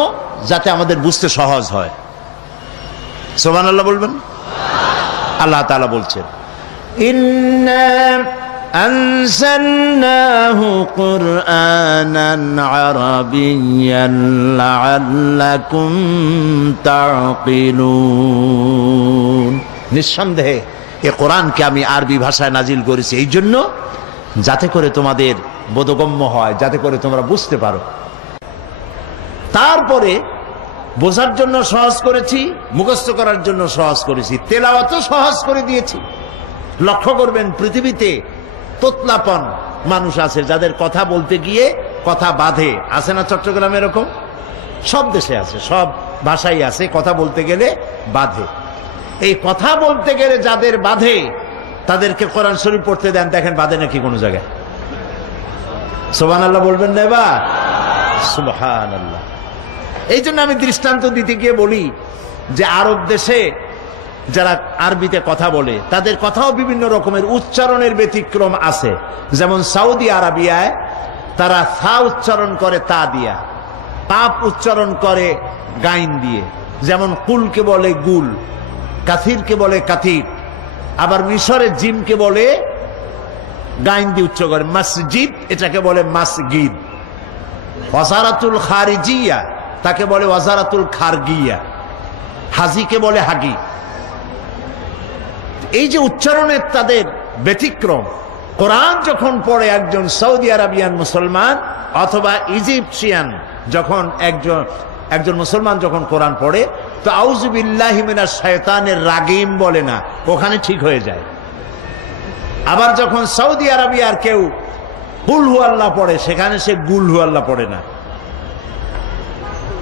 যাতে আমাদের বুঝতে সহজ হয়। সুবহানাল্লাহ বলবেন। আল্লাহ তাআলা বলছেন, ইন্না আনজালনাহু কুরআনান আরাবিয়্যান লাআল্লাকুম তা'কিলুন। নিঃসন্দেহে এ কোরআনকে আমি আরবি ভাষায় নাজিল করেছি এই জন্য যাতে করে তোমাদের বোধগম্য হয়, যাতে করে তোমরা বুঝতে পারো। তারপরে বোঝার জন্য সহজ করেছি, মুখস্থ করার জন্য সহজ করেছি, তেলাওয়াতও সহজ করে দিয়েছি। লক্ষ্য করবেন পৃথিবীতে তোতলাপন মানুষ আছে যাদের কথা বলতে গিয়ে কথা বাঁধে। আছে না চট্টগ্রামে এরকম? সব দেশে আছে, সব ভাষাই আছে, কথা বলতে গেলে বাঁধে। এই কথা বলতে গেলে যাদের বাঁধে তাদেরকে কোরআন শরীফ পড়তে দেন, দেখেন বাঁধে নাকি কোনো জায়গায়। সুবহানাল্লাহ বলবেন না এবার? সুবহানাল্লাহ। এই জন্য আমি দৃষ্টান্ত দিতে গিয়ে বলি যে আরব দেশে যারা আরবিতে কথা বলে তাদের কথাও বিভিন্ন রকমের উচ্চারণের ব্যতিক্রম আছে। যেমন সৌদি আরবিয়ায় তারা সা উচ্চারণ করে তা দিয়া, কাফ উচ্চারণ করে গাইন দিয়ে। যেমন কুলকে বলে গুল, কাসিরকে বলে কাতির। আবার মিশরে জিমকে বলে গাইন দিয়ে উচ্চ করে মসজিদ, এটাকে বলে মাসগিদ। ওয়াজারাতুল খারিজিয়া তাকে বলে ওয়াজারাতুল খারগিয়া। হাজিকে বলে হাগি। এই যে উচ্চারণের তাদের ব্যতিক্রম, কোরআন যখন পড়ে একজন সৌদি আরবিয়ান মুসলমান অথবা ইজিপশিয়ান, যখন একজন মুসলমান যখন কোরআন পড়ে তো আউযু বিল্লাহি মিনাশ শায়তানির রাজিম বলে না, ওখানে ঠিক হয়ে যায়। আবার যখন সৌদি আরবিয়ার কেউ কুল হু আল্লাহ পড়ে সেখানে সে গুল হু আল্লাহ পড়ে না।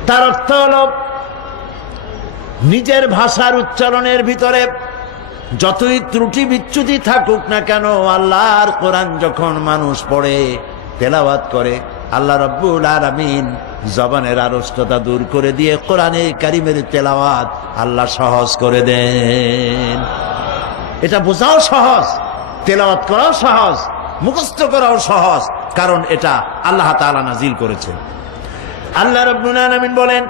তার অর্থ হলো নিজের ভাষার উচ্চারণের ভিতরে যতই ত্রুটি বিচ্যুতি থাকুক না কেন, আল্লাহর কোরআন যখন মানুষ পড়ে তেলাওয়াত করে, আল্লাহ রাব্বুল আলামিন জবানের আড়ষ্টতা দূর করে দিয়ে কোরআনে কারিমের তেলাওয়াত আল্লাহ সহজ করে দেন। এটা বোঝাও সহজ, তেলাওয়াত করাও সহজ, মুখস্থ করাও সহজ, কারণ এটা আল্লাহ তাআলা নাজিল করেছেন। আল্লাহ রাব্বুল আলামিন বলেন,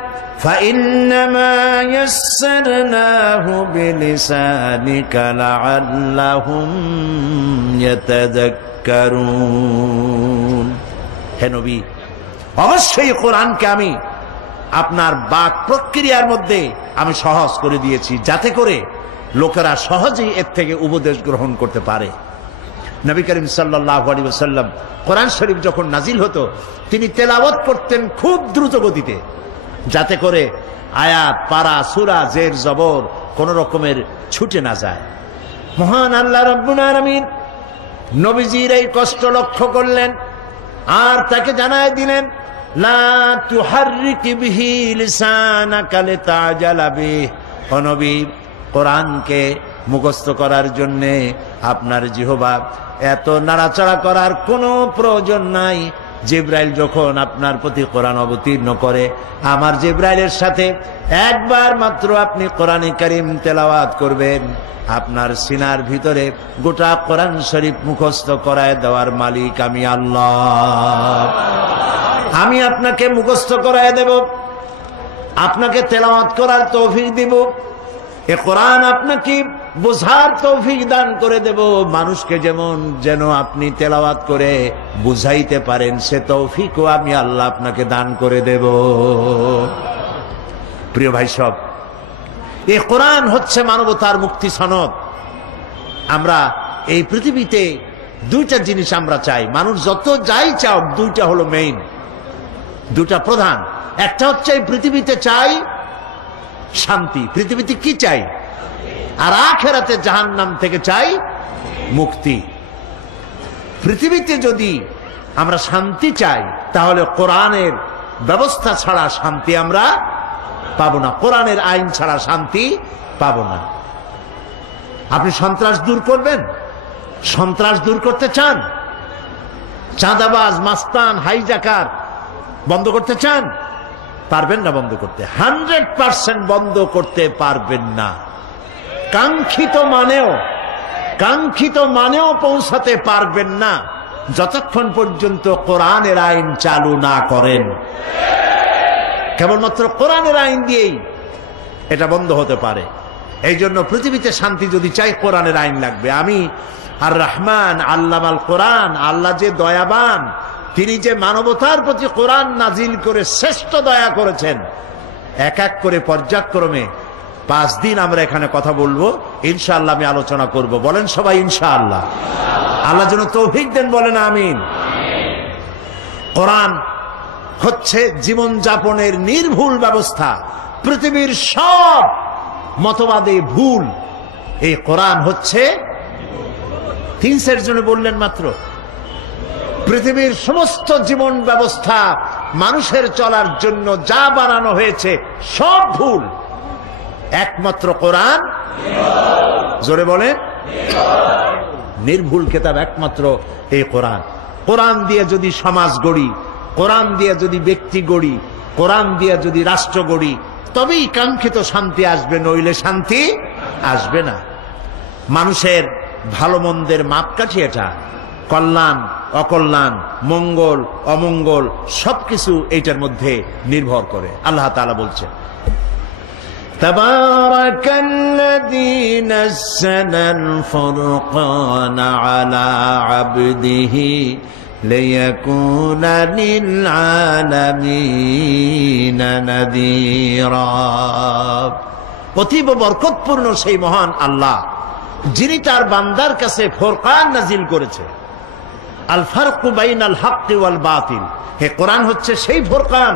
فَإِنَّمَا يَسَّرْنَاهُ بِلِسَانِكَ لَعَلَّهُمْ يَتَذَكَّرُونَ। হে নবী, অবশ্যই কোরআনকে আমি আপনার বাক প্রক্রিয়ার মধ্যে আমি সহজ করে দিয়েছি যাতে করে লোকেরা সহজেই এর থেকে উপদেশ গ্রহণ করতে পারে। নবী করিম সাল্লাল্লাহু আলাইহি ওয়াসাল্লাম কোরআন শরীফ যখন নাজিল হতো তিনি তেলাওয়াত করতেন খুব দ্রুত গতিতে, যাতে করে আয়াত, পারা, সূরা, জের, জবর কোন রকমের ছুটে না যায়। মহান আল্লাহ রাব্বুল আলামিন নবীজির এই কষ্ট লক্ষ্য করলেন আর তাকে জানায় দিলেন, লা তুহাররিক বিহি লিসানাকা লিতাজালা বিহি। ও নবী, কোরআনকে মুখস্থ করার জন্য আপনার জিহ্বা এত নাড়াচাড়া করার কোনো প্রয়োজন নাই। জিবরাইল যখন আপনার প্রতি কোরআন অবতীর্ণ করে, আমার জিবরাইলের সাথে একবার মাত্র আপনি কোরআনে কারীম তেলাওয়াত করবেন, আপনার সিনার ভিতরে গোটা কোরআন শরীফ মুখস্থ করায় দেওয়ার মালিক আমি আল্লাহ। আমি আপনাকে মুখস্থ করায় দেব, আপনাকে তেলাওয়াত করার তৌফিক দিব। এ কোরআন আপনাকে বোঝার তৌফিক দান করে দেব। মানুষকে যেমন যেন আপনি তেলাওয়াত করে বুঝাইতে পারেন, সে তৌফিকও আমি আল্লাহ আপনাকে দান করে দেব। প্রিয় ভাই সব, এই কোরআন হচ্ছে মানবতার মুক্তি সনদ। আমরা এই পৃথিবীতে দুইটা জিনিস আমরা চাই, মানুষ যত যাই চাও, দুইটা হলো মেইন, দুটা প্রধান। একটা হচ্ছে এই পৃথিবীতে চাই শান্তি, পৃথিবীতে কি চাই, আর আখিরাতে জাহান্নাম থেকে চাই মুক্তি। পৃথিবীতে যদি আমরা শান্তি চাই, তাহলে কোরআনের ব্যবস্থা ছাড়া শান্তি আমরা পাবো না, কোরআনের আইন ছাড়া শান্তি পাবো না। আপনি সন্ত্রাস দূর করবেন, সন্ত্রাস দূর করতে চান, চাঁদাবাজ, মাস্তান, হাইজাকার বন্ধ করতে চান, পারবেন না বন্ধ করতে, 100% বন্ধ করতে পারবেন না। কাঙ্ক্ষিত মানেও পৌঁছাতে পারবেন না যতক্ষণ পর্যন্ত কোরআনের আইন চালু না করেন। কেবলমাত্র কোরআনের আইন দিয়েই এটা বন্ধ হতে পারে। এই জন্য পৃথিবীতে শান্তি যদি চাই, কোরআনের আইন লাগবে। আমি আর রহমান আল্লামাল কোরআন, আল্লাহ যে দয়াবান, তিনি যে মানবতার প্রতি কোরআন নাজিল করে শ্রেষ্ঠ দয়া করেছেন। এক এক করে পর্যায়ক্রমে 5 দিন আমরা এখানে কথা বলবো, ইনশাআল্লাহ আমি আলোচনা করব। বলেন সবাই ইনশাআল্লাহ। আল্লাহ যেন তৌফিক দেন, বলেন আমিন। কোরআন হচ্ছে জীবন যাপনের নির্ভুল ব্যবস্থা। পৃথিবীর সব মতবাদে ভুল, এই কোরআন হচ্ছে 3 সের জন্য বললেন মাত্র। পৃথিবীর সমস্ত জীবন ব্যবস্থা মানুষের চলার জন্য যা বানানো হয়েছে সব ভুল, একমাত্র কোরআন, জোরে বলেন, নির্ভুল কিতাব একমাত্র এই কোরআন। কোরআন দিয়ে যদি সমাজ গড়ি, কোরআন দিয়ে যদি ব্যক্তি গড়ি, কোরআন দিয়ে যদি রাষ্ট্র গড়ি, তবেই কাঙ্ক্ষিত শান্তি আসবে, নইলে শান্তি আসবে না। মানুষের ভালো মন্দের মাপকাঠি এটা, কল্যাণ অকল্যাণ, মঙ্গল অমঙ্গল সবকিছু এইটার মধ্যে নির্ভর করে। আল্লাহ তাআলা বলছেন, তাবারাকাল্লাযী নাযালাল ফুরকানা আলা আবদিহি লিয়াকুনা লিল আলামিনা নাযীরা। অতীব বরকতপূর্ণ সেই মহান আল্লাহ, যিনি তার বান্দার কাছে ফুরকান নাজিল করেছে। আল ফারকু বাইনাল হাক্কি ওয়াল বাতিল, হে কোরআন হচ্ছে সেই ফুরকান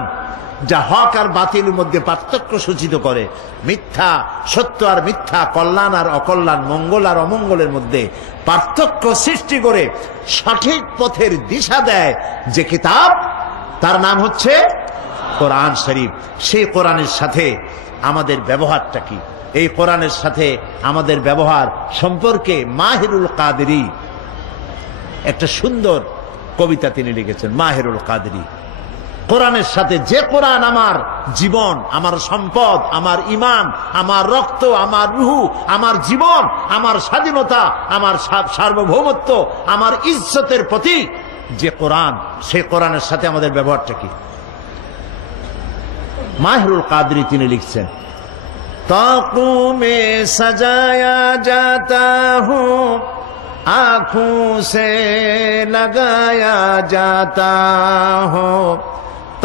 যা হক আর বাতিলের মধ্যে পার্থক্য সূচিত করে, মিথ্যা সত্য আর মিথ্যা, কল্যাণ আর অকল্যাণ, মঙ্গল আর অমঙ্গলের মধ্যে পার্থক্য সৃষ্টি করে সঠিক পথের দিশা দেয় যে কিতাব, তার নাম হচ্ছে কোরআন শরীফ। সেই কোরআনের সাথে আমাদের ব্যবহারটা কি? এই কোরআনের সাথে আমাদের ব্যবহার সম্পর্কে মাহিরুল কাদেরী একটা সুন্দর কবিতা তিনি লিখেছেন। মাহিরুল কাদেরী, কোরআনের সাথে, যে কোরআন আমার জীবন, আমার সম্পদ, আমার ঈমান, আমার রক্ত, আমার রুহু, আমার জীবন, আমার স্বাধীনতা, আমার সার্বভৌমত্ব, আমার ইজ্জতের প্রতি যে কোরআন, সেই কোরআনের সাথে আমাদের ব্যবহারটা কি? মাহিরুল কাদেরী তিনি লিখছেন, ताक़ों में सजाया जाता हूँ, आँखों से लगाया जाता हूँ,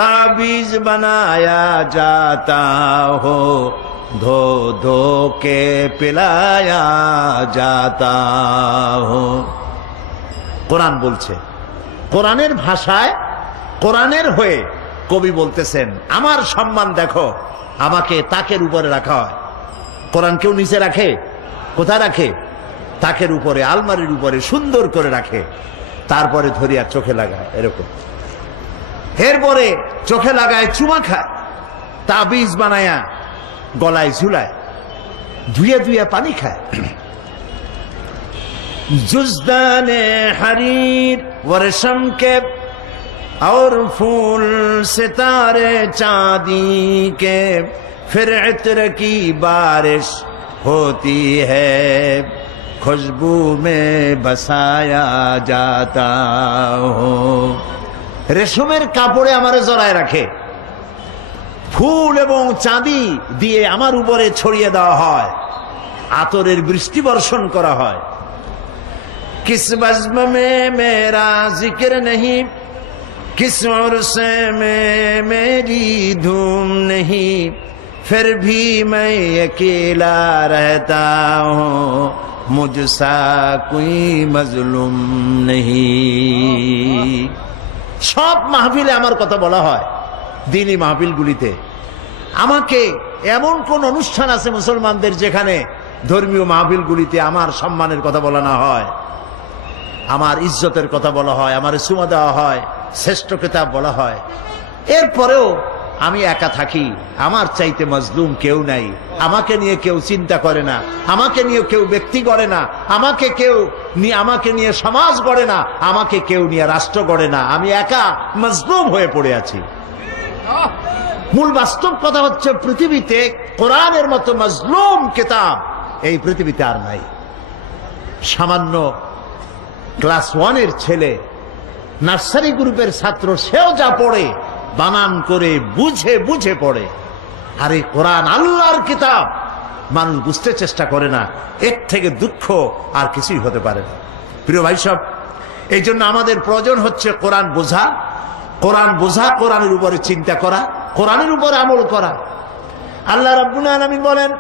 ताबीज बनाया जाता हो, धो धो के पिलाया जाता हो। কোরআন বলছে, কোরআনের ভাষায়, কোরআনের হয়ে কবি বলতেছেন, আমার সম্মান দেখো, আমাকে তাকের উপরে রাখা হয়। কোরআন কেউ নিচে রাখে? কোথায় রাখে? তাকের উপরে, আলমারির উপরে সুন্দর করে রাখে, তারপরে ধরিয়া চোখে লাগায় এরকম, এরপরে চোখে লাগায়, চুমা খায়, তাবিজ বানায়া গলায় ঝুলায়, ধুয়ে ধুয়ে পানি খায়। जुज़दाने हरीर वर्षम के और फूल सितारे चांदी के, फिर इत्र की बारिश होती है, खुशबू में बसाया जाता हो। রেশমের কাপড়ে আমারে জড়ায় রাখে, ফুল এবং চাঁদি দিয়ে আমার উপরে ছড়িয়ে দেওয়া হয়, আতরের বৃষ্টি বর্ষণ করা হয়। কিস বজ্ম মে মেরা জিক্র নেহি, किस उर्से में मेरी धूम नहीं, फिर भी मैं अकेला रहता हूँ, मुझसा कोई मजलूम नहीं। সব মাহফিলে আমার কথা বলা হয়, দ্বীনি মাহফিলগুলিতে। আমাকে এমন কোন অনুষ্ঠান আছে মুসলমানদের যেখানে ধর্মীয় মাহফিলগুলিতে আমার সম্মানের কথা বলা না হয়, আমার ইজ্জতের কথা বলা হয়, আমার সুমা দেওয়া হয়, শ্রেষ্ঠ কিতাব বলা হয়। এরপরেও আমি একা থাকি, আমার চাইতে মজলুম কেউ নাই, আমাকে নিয়ে কেউ চিন্তা করে না, আমাকে নিয়ে কেউ ব্যক্তি গড়ে না, আমাকে নিয়ে সমাজ গড়ে না, আমাকে কেউ নিয়ে রাষ্ট্র গড়ে না, আমি একা মজলুম হয়ে পড়ে আছি। মূল বাস্তব কথা হচ্ছে পৃথিবীতে কোরআনের মতো মজলুম কিতাব এই পৃথিবীতে আর নাই। সামান্য ক্লাস 1-এর ছেলে, নার্সারি গ্রুপের ছাত্র, সেও যা পড়ে বানান করে বুঝে বুঝে পড়ে। আর এই কোরআন আল্লাহর কিতাব মানুষ বুঝতে চেষ্টা করে না। এর থেকে দুঃখ আর কিছুই হতে পারে না। প্রিয় ভাই সব, এই জন্য আমাদের প্রয়োজন হচ্ছে কোরআন বোঝা, কোরআনের উপরে চিন্তা করা, কোরআনের উপরে আমল করা। আল্লাহ রাব্বুল আলামিন বলেন,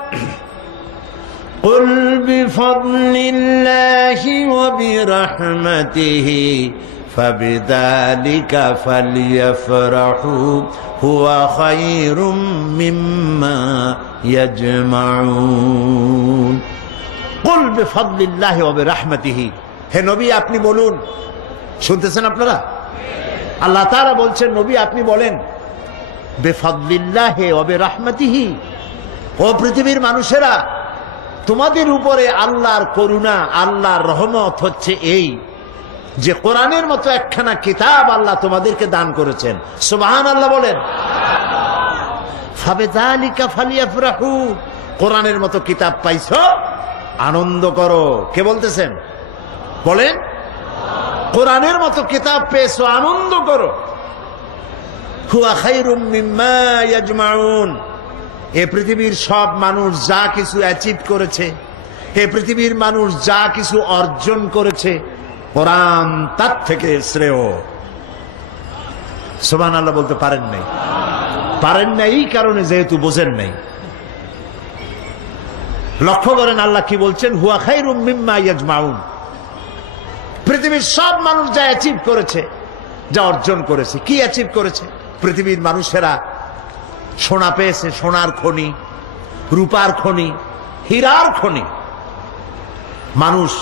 قل بفضل الله وبرحمته فبذلك فليفرحوا هو خير مما يجمعون। قل بفضل الله وبرحمته, হে নবী আপনি বলুন। শুনতেছেন আপনারা? আল্লাহ তাআলা বলছেন, নবী আপনি বলেন, বিফাদলিল্লাহি ওয়া বিরহমাতিহি, ও পৃথিবীর মানুষেরা, তোমাদের উপরে আল্লাহর করুণা, আল্লাহর রহমত হচ্ছে এই যে কোরআনের মতো একখানা কিতাব আল্লাহ তোমাদেরকে দান করেছেন। সুবহানাল্লাহ বলেন। ফাবিযালিকা ফালিয়াফরাহু, কোরআনের মতো কিতাব পাইছো, আনন্দ করো। কে বলতেছেন? বলেন। কোরআনের মতো কিতাব পেয়েছো, আনন্দ করো। হুয়া খায়রুম মিম্মা ইয়াজমাউন, এ পৃথিবীর সব মানুষ যা কিছু অ্যাচিভ করেছে, এ পৃথিবীর মানুষ যা কিছু অর্জন করেছে, কোরআন তার থেকে শ্রেয়। সুবহানাল্লাহ বলতে পারেন নাই এই কারণে যেহেতু বোঝেন নাই। লক্ষ্য করেন আল্লাহ কি বলছেন, হুয়া খায়রুম মিম্মা ইয়াজমাউন। পৃথিবীর সব মানুষ যা অ্যাচিভ করেছে, যা অর্জন করেছে, কি অ্যাচিভ করেছে? পৃথিবীর মানুষেরা সোনা পেয়েছে, সোনার খনি, রূপার খনি, হীরার খনি। মানুষ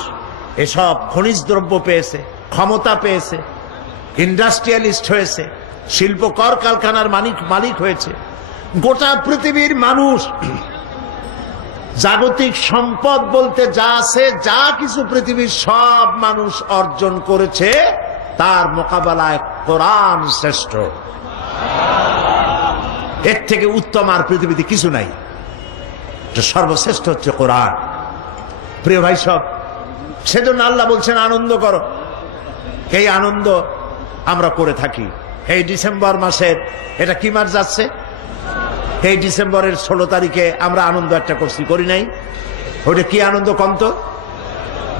এসব খনিজ দ্রব্য পেয়েছে, ক্ষমতা পেয়েছে, ইন্ডাস্ট্রিয়ালিস্ট হয়েছে, শিল্প কলকারখানার মালিক হয়েছে। গোটা পৃথিবীর মানুষ জাগতিক সম্পদ বলতে যা আছে, যা কিছু পৃথিবীর সব মানুষ অর্জন করেছে, তার মোকাবেলায় কোরআন শ্রেষ্ঠ। এর থেকে উত্তম আর পৃথিবীতে কিছু নাই। সর্বশ্রেষ্ঠ হচ্ছে কোরআন। প্রিয় ভাই সব, সেজন্য আল্লাহ বলছেন আনন্দ করো। এই আনন্দ আমরা করে থাকি। এই ডিসেম্বর মাসের, এটা কি মাস যাচ্ছে? এই ডিসেম্বরের 16 তারিখে আমরা আনন্দ একটা করছি, করি নাই? ওটা কি আনন্দ কন্ত?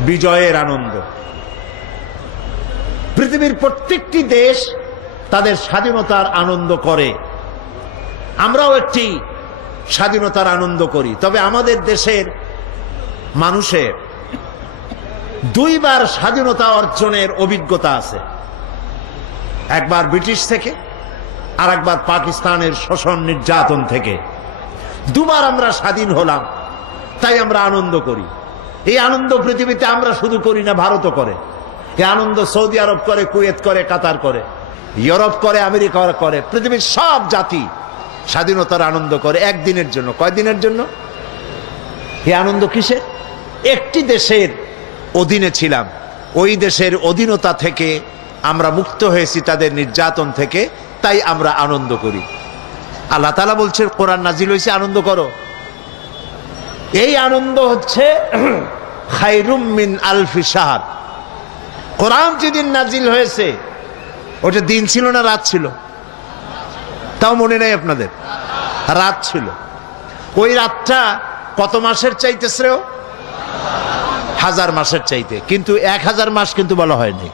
বিজয়ের আনন্দ। পৃথিবীর প্রত্যেকটি দেশ তাদের স্বাধীনতার আনন্দ করে, আমরাও একটি স্বাধীনতার আনন্দ করি। তবে আমাদের দেশের মানুষের 2 বার স্বাধীনতা অর্জনের অভিজ্ঞতা আছে। একবার ব্রিটিশ থেকে, আর একবার পাকিস্তানের শোষণ নির্যাতন থেকে। 2 বার আমরা স্বাধীন হলাম, তাই আমরা আনন্দ করি। এই আনন্দ পৃথিবীতে আমরা শুধু করি না, ভারতও করে। এই আনন্দ সৌদি আরব করে, কুয়েত করে, কাতার করে, ইউরোপ করে, আমেরিকা করে। পৃথিবীর সব জাতি স্বাধীনতার আনন্দ করে একদিনের জন্য। কয়দিনের জন্য? এই আনন্দ কিসের? একটি দেশের অধীনে ছিলাম, ওই দেশের অধীনতা থেকে আমরা মুক্ত হয়েছি, তাদের নির্যাতন থেকে, তাই আমরা আনন্দ করি। আল্লাহ তাআলা বলছেন কোরআন নাজিল হয়েছে, আনন্দ করো। এই আনন্দ হচ্ছে খায়রুম মিন আলফি শাহর। কোরআন যেদিন নাজিল হয়েছে, ওটা দিন ছিল না রাত ছিল? তাও মনে নাই আপনাদের? রাত ছিল। ওই রাতটা কত মাসের চাইতে শ্রেয়? 1000 মাসের চাইতে, কিন্তু 1000 মাস কিন্তু বলা হয়নি।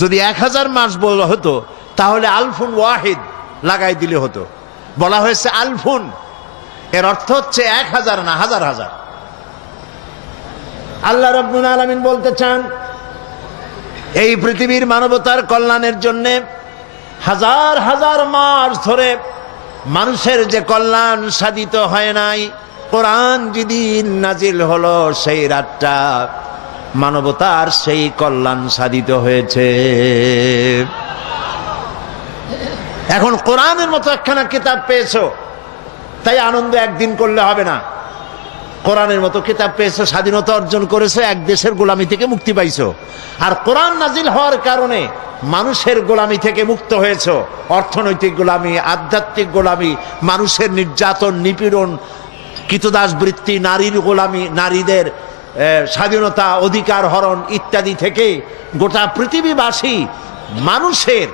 যদি 1000 মাস বলা হতো তাহলে আলফুন ওয়াহিদ লাগাই দিলে হতো। বলা হয়েছে আলফুন, এর অর্থ হচ্ছে 1000 না, হাজার হাজার। আল্লাহ রাব্বুল আলামিন বলতে চান এই পৃথিবীর মানবতার কল্যাণের জন্য হাজার হাজার মাস ধরে মানুষের যে কল্যাণ সাধিত হয় নাই, কোরআন যেদিন নাজিল হলো সেই রাতটা মানবতার সেই কল্যাণ সাধিত হয়েছে। এখন কোরআনের মতো একখানা কিতাব পেয়েছো, তাই আনন্দ একদিন করলে হবে না। কোরআনের মতো কিতাব পেয়েছো, স্বাধীনতা অর্জন করেছো, এক দেশের গোলামি থেকে মুক্তি পাইছো। আর কোরআন নাজিল হওয়ার কারণে মানুষের গোলামি থেকে মুক্ত হয়েছো। অর্থনৈতিক গোলামি, আধ্যাত্মিক গোলামি, মানুষের নির্যাতন, নিপীড়ন, কৃতদাস বৃত্তি, নারীর গোলামি, নারীদের স্বাধীনতা, অধিকার হরণ ইত্যাদি থেকে গোটা পৃথিবীবাসী মানুষের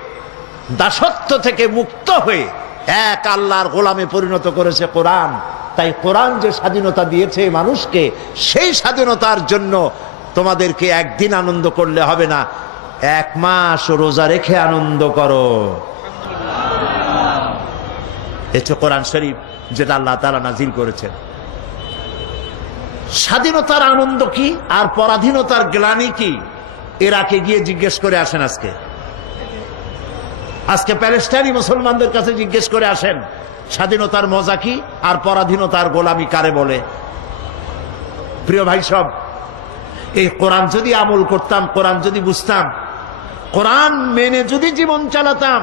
দাসত্ব থেকে মুক্ত হয়ে এক আল্লাহর গোলামে পরিণত করেছে কোরআন। তাই কোরআন যে স্বাধীনতা দিয়েছে মানুষকে, সেই স্বাধীনতার জন্য তোমাদেরকে একদিন আনন্দ করলে হবে না, 1 মাস রোজা রেখে আনন্দ করো। এটা কোরআন শরীফ যেটা আল্লাহ তাআলা নাজিল করেছেন। স্বাধীনতার আনন্দ কি আর পরাধীনতার গ্লানি কি, ইরাকে গিয়ে জিজ্ঞেস করে আসেন। আজকে প্যালেস্টাইনি মুসলমানদের কাছে জিজ্ঞেস করে আসেন স্বাধীনতার মজা কি আর পরাধীনতার গোলামি কারে বলে। প্রিয় ভাই সব, এই কোরআন যদি আমল করতাম, কোরআন যদি বুঝতাম, কোরআন মেনে যদি জীবন চালাতাম,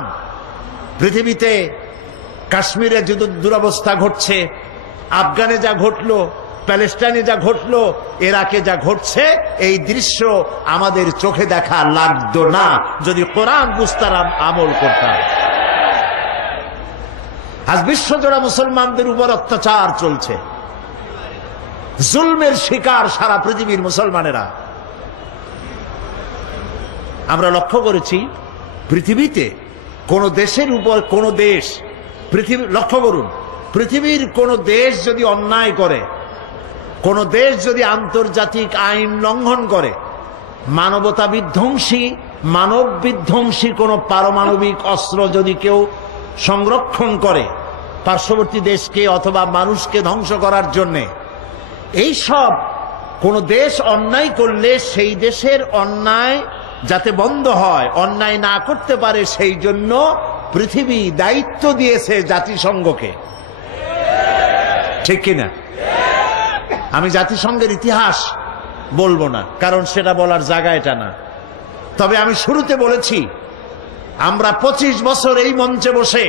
পৃথিবীতে কাশ্মীরে যদি দুরবস্থা ঘটছে, আফগানে যা ঘটলো, প্যালেস্টাইনে যা ঘটলো, ইরাকে যা ঘটছে, এই দৃশ্য আমাদের চোখে দেখা লাগতো না যদি কোরআন বুঝতাম, আমল করতাম। আজ বিশ্বজোড়া মুসলমানদের উপর অত্যাচার চলছে, জুলমের শিকার সারা পৃথিবীর মুসলমানেরা। আমরা লক্ষ্য করেছি পৃথিবীতে কোন দেশের উপর কোন দেশ, লক্ষ্য করুন, পৃথিবীর কোন দেশ যদি অন্যায় করে, কোন দেশ যদি আন্তর্জাতিক আইন লঙ্ঘন করে, মানবতা বিধ্বংসী, মানব বিধ্বংসী কোন পারমাণবিক অস্ত্র যদি কেউ সংরক্ষণ করে পার্শ্ববর্তী দেশকে অথবা মানুষকে ধ্বংস করার জন্য, এই সব কোন দেশ অন্যায় করলে সেই দেশের অন্যায় যাতে বন্ধ হয়, অন্যায় না করতে পারে, সেই জন্য পৃথিবী দায়িত্ব দিয়েছে জাতিসংঘকে। ঠিক কিনা? আমি জাতিসংঘের ইতিহাস বলবো না, কারণ সেটা বলার জায়গা এটা না। তবে আমি শুরুতে বলেছি আমরা 25 বছর এই মঞ্চে বসে